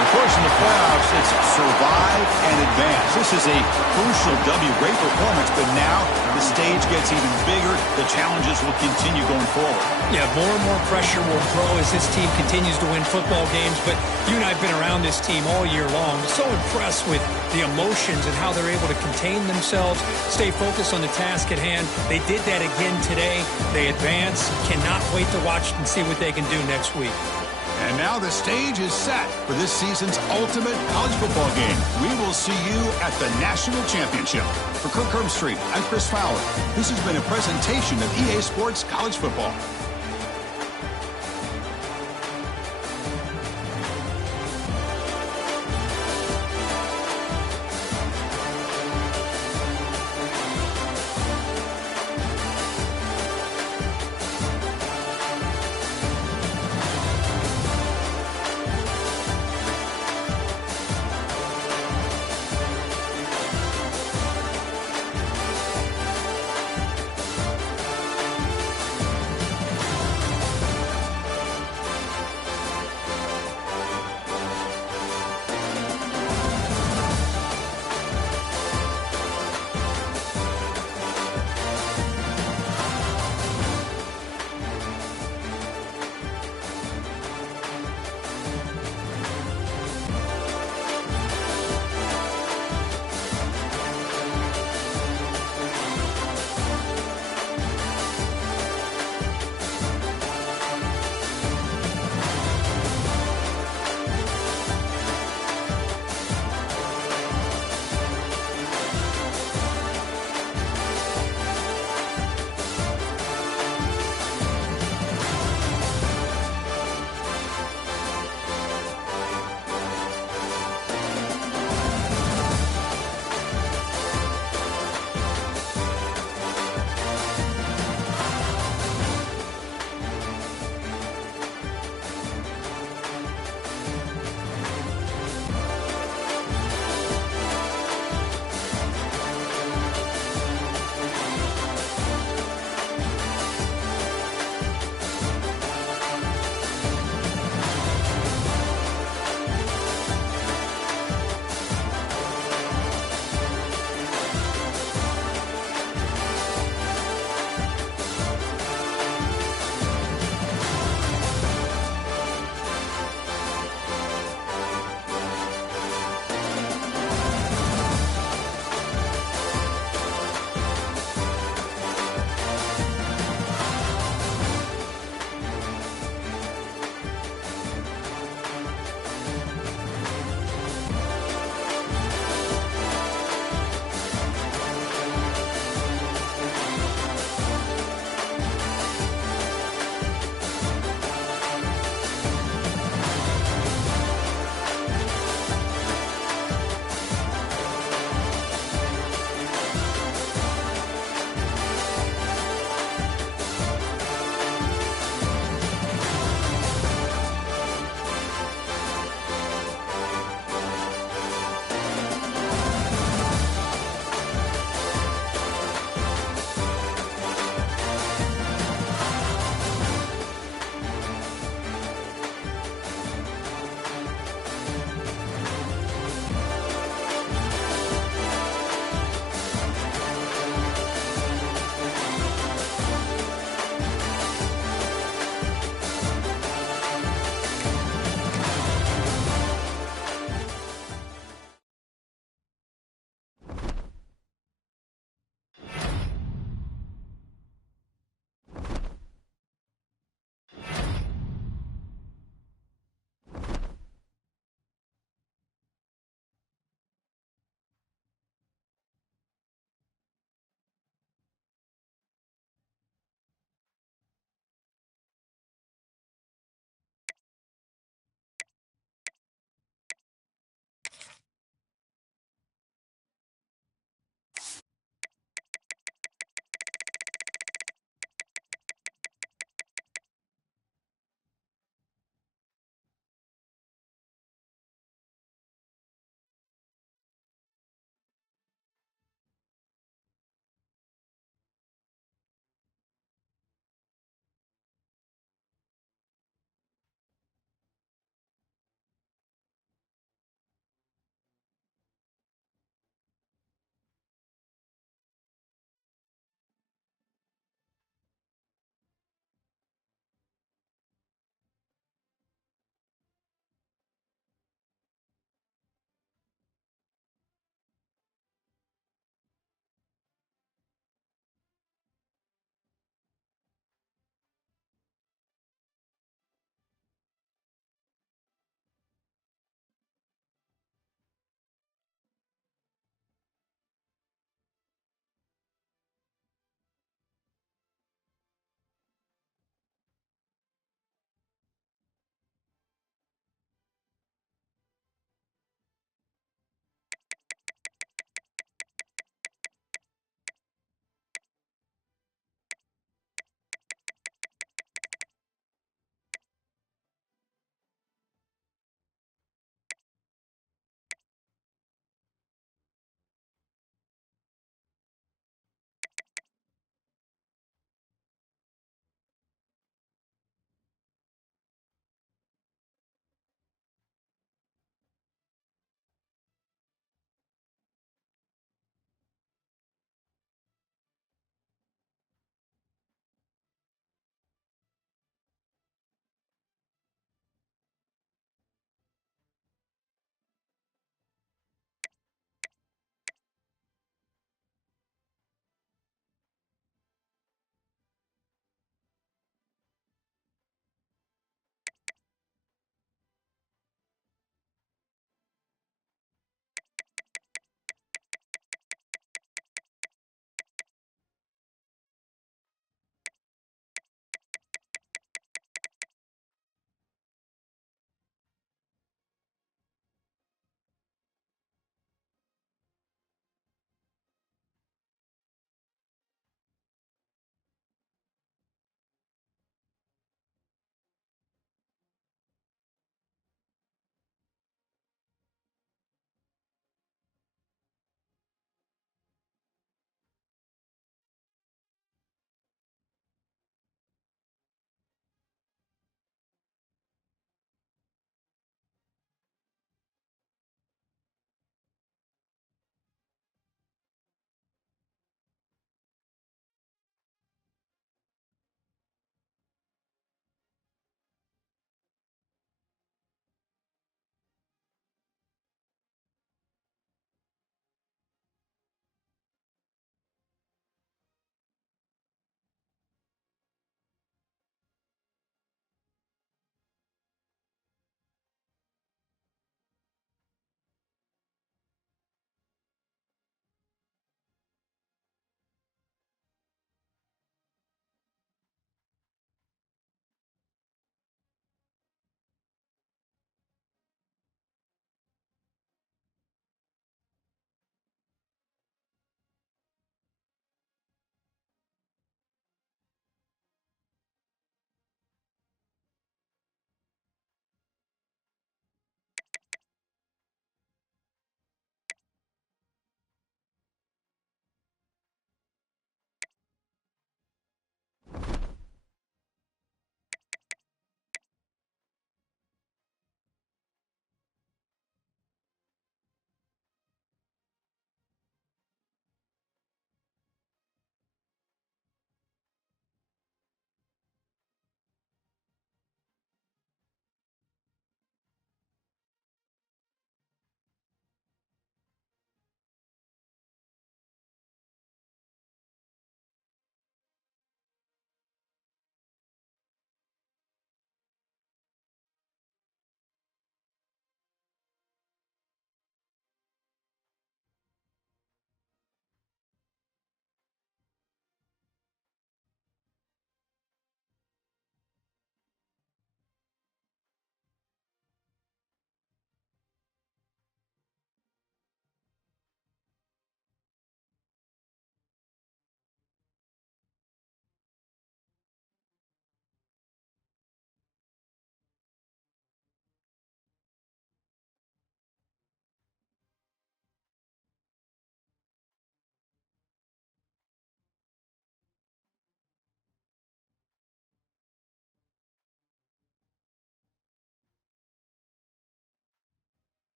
Of course, in the playoffs, it's survive and advance. This is a crucial W. Great performance, but now the stage gets even bigger. The challenges will continue going forward. Yeah, more and more pressure will grow as this team continues to win football games, but you and I have been around this team all year long. So impressed with the emotions and how they're able to contain themselves, stay focused on the task at hand. They did that again today. They advance. Cannot wait to watch and see what they can do next week. And now the stage is set for this season's ultimate college football game. We will see you at the National Championship. For Kirk Herbstreit, I'm Chris Fowler. This has been a presentation of EA Sports College Football.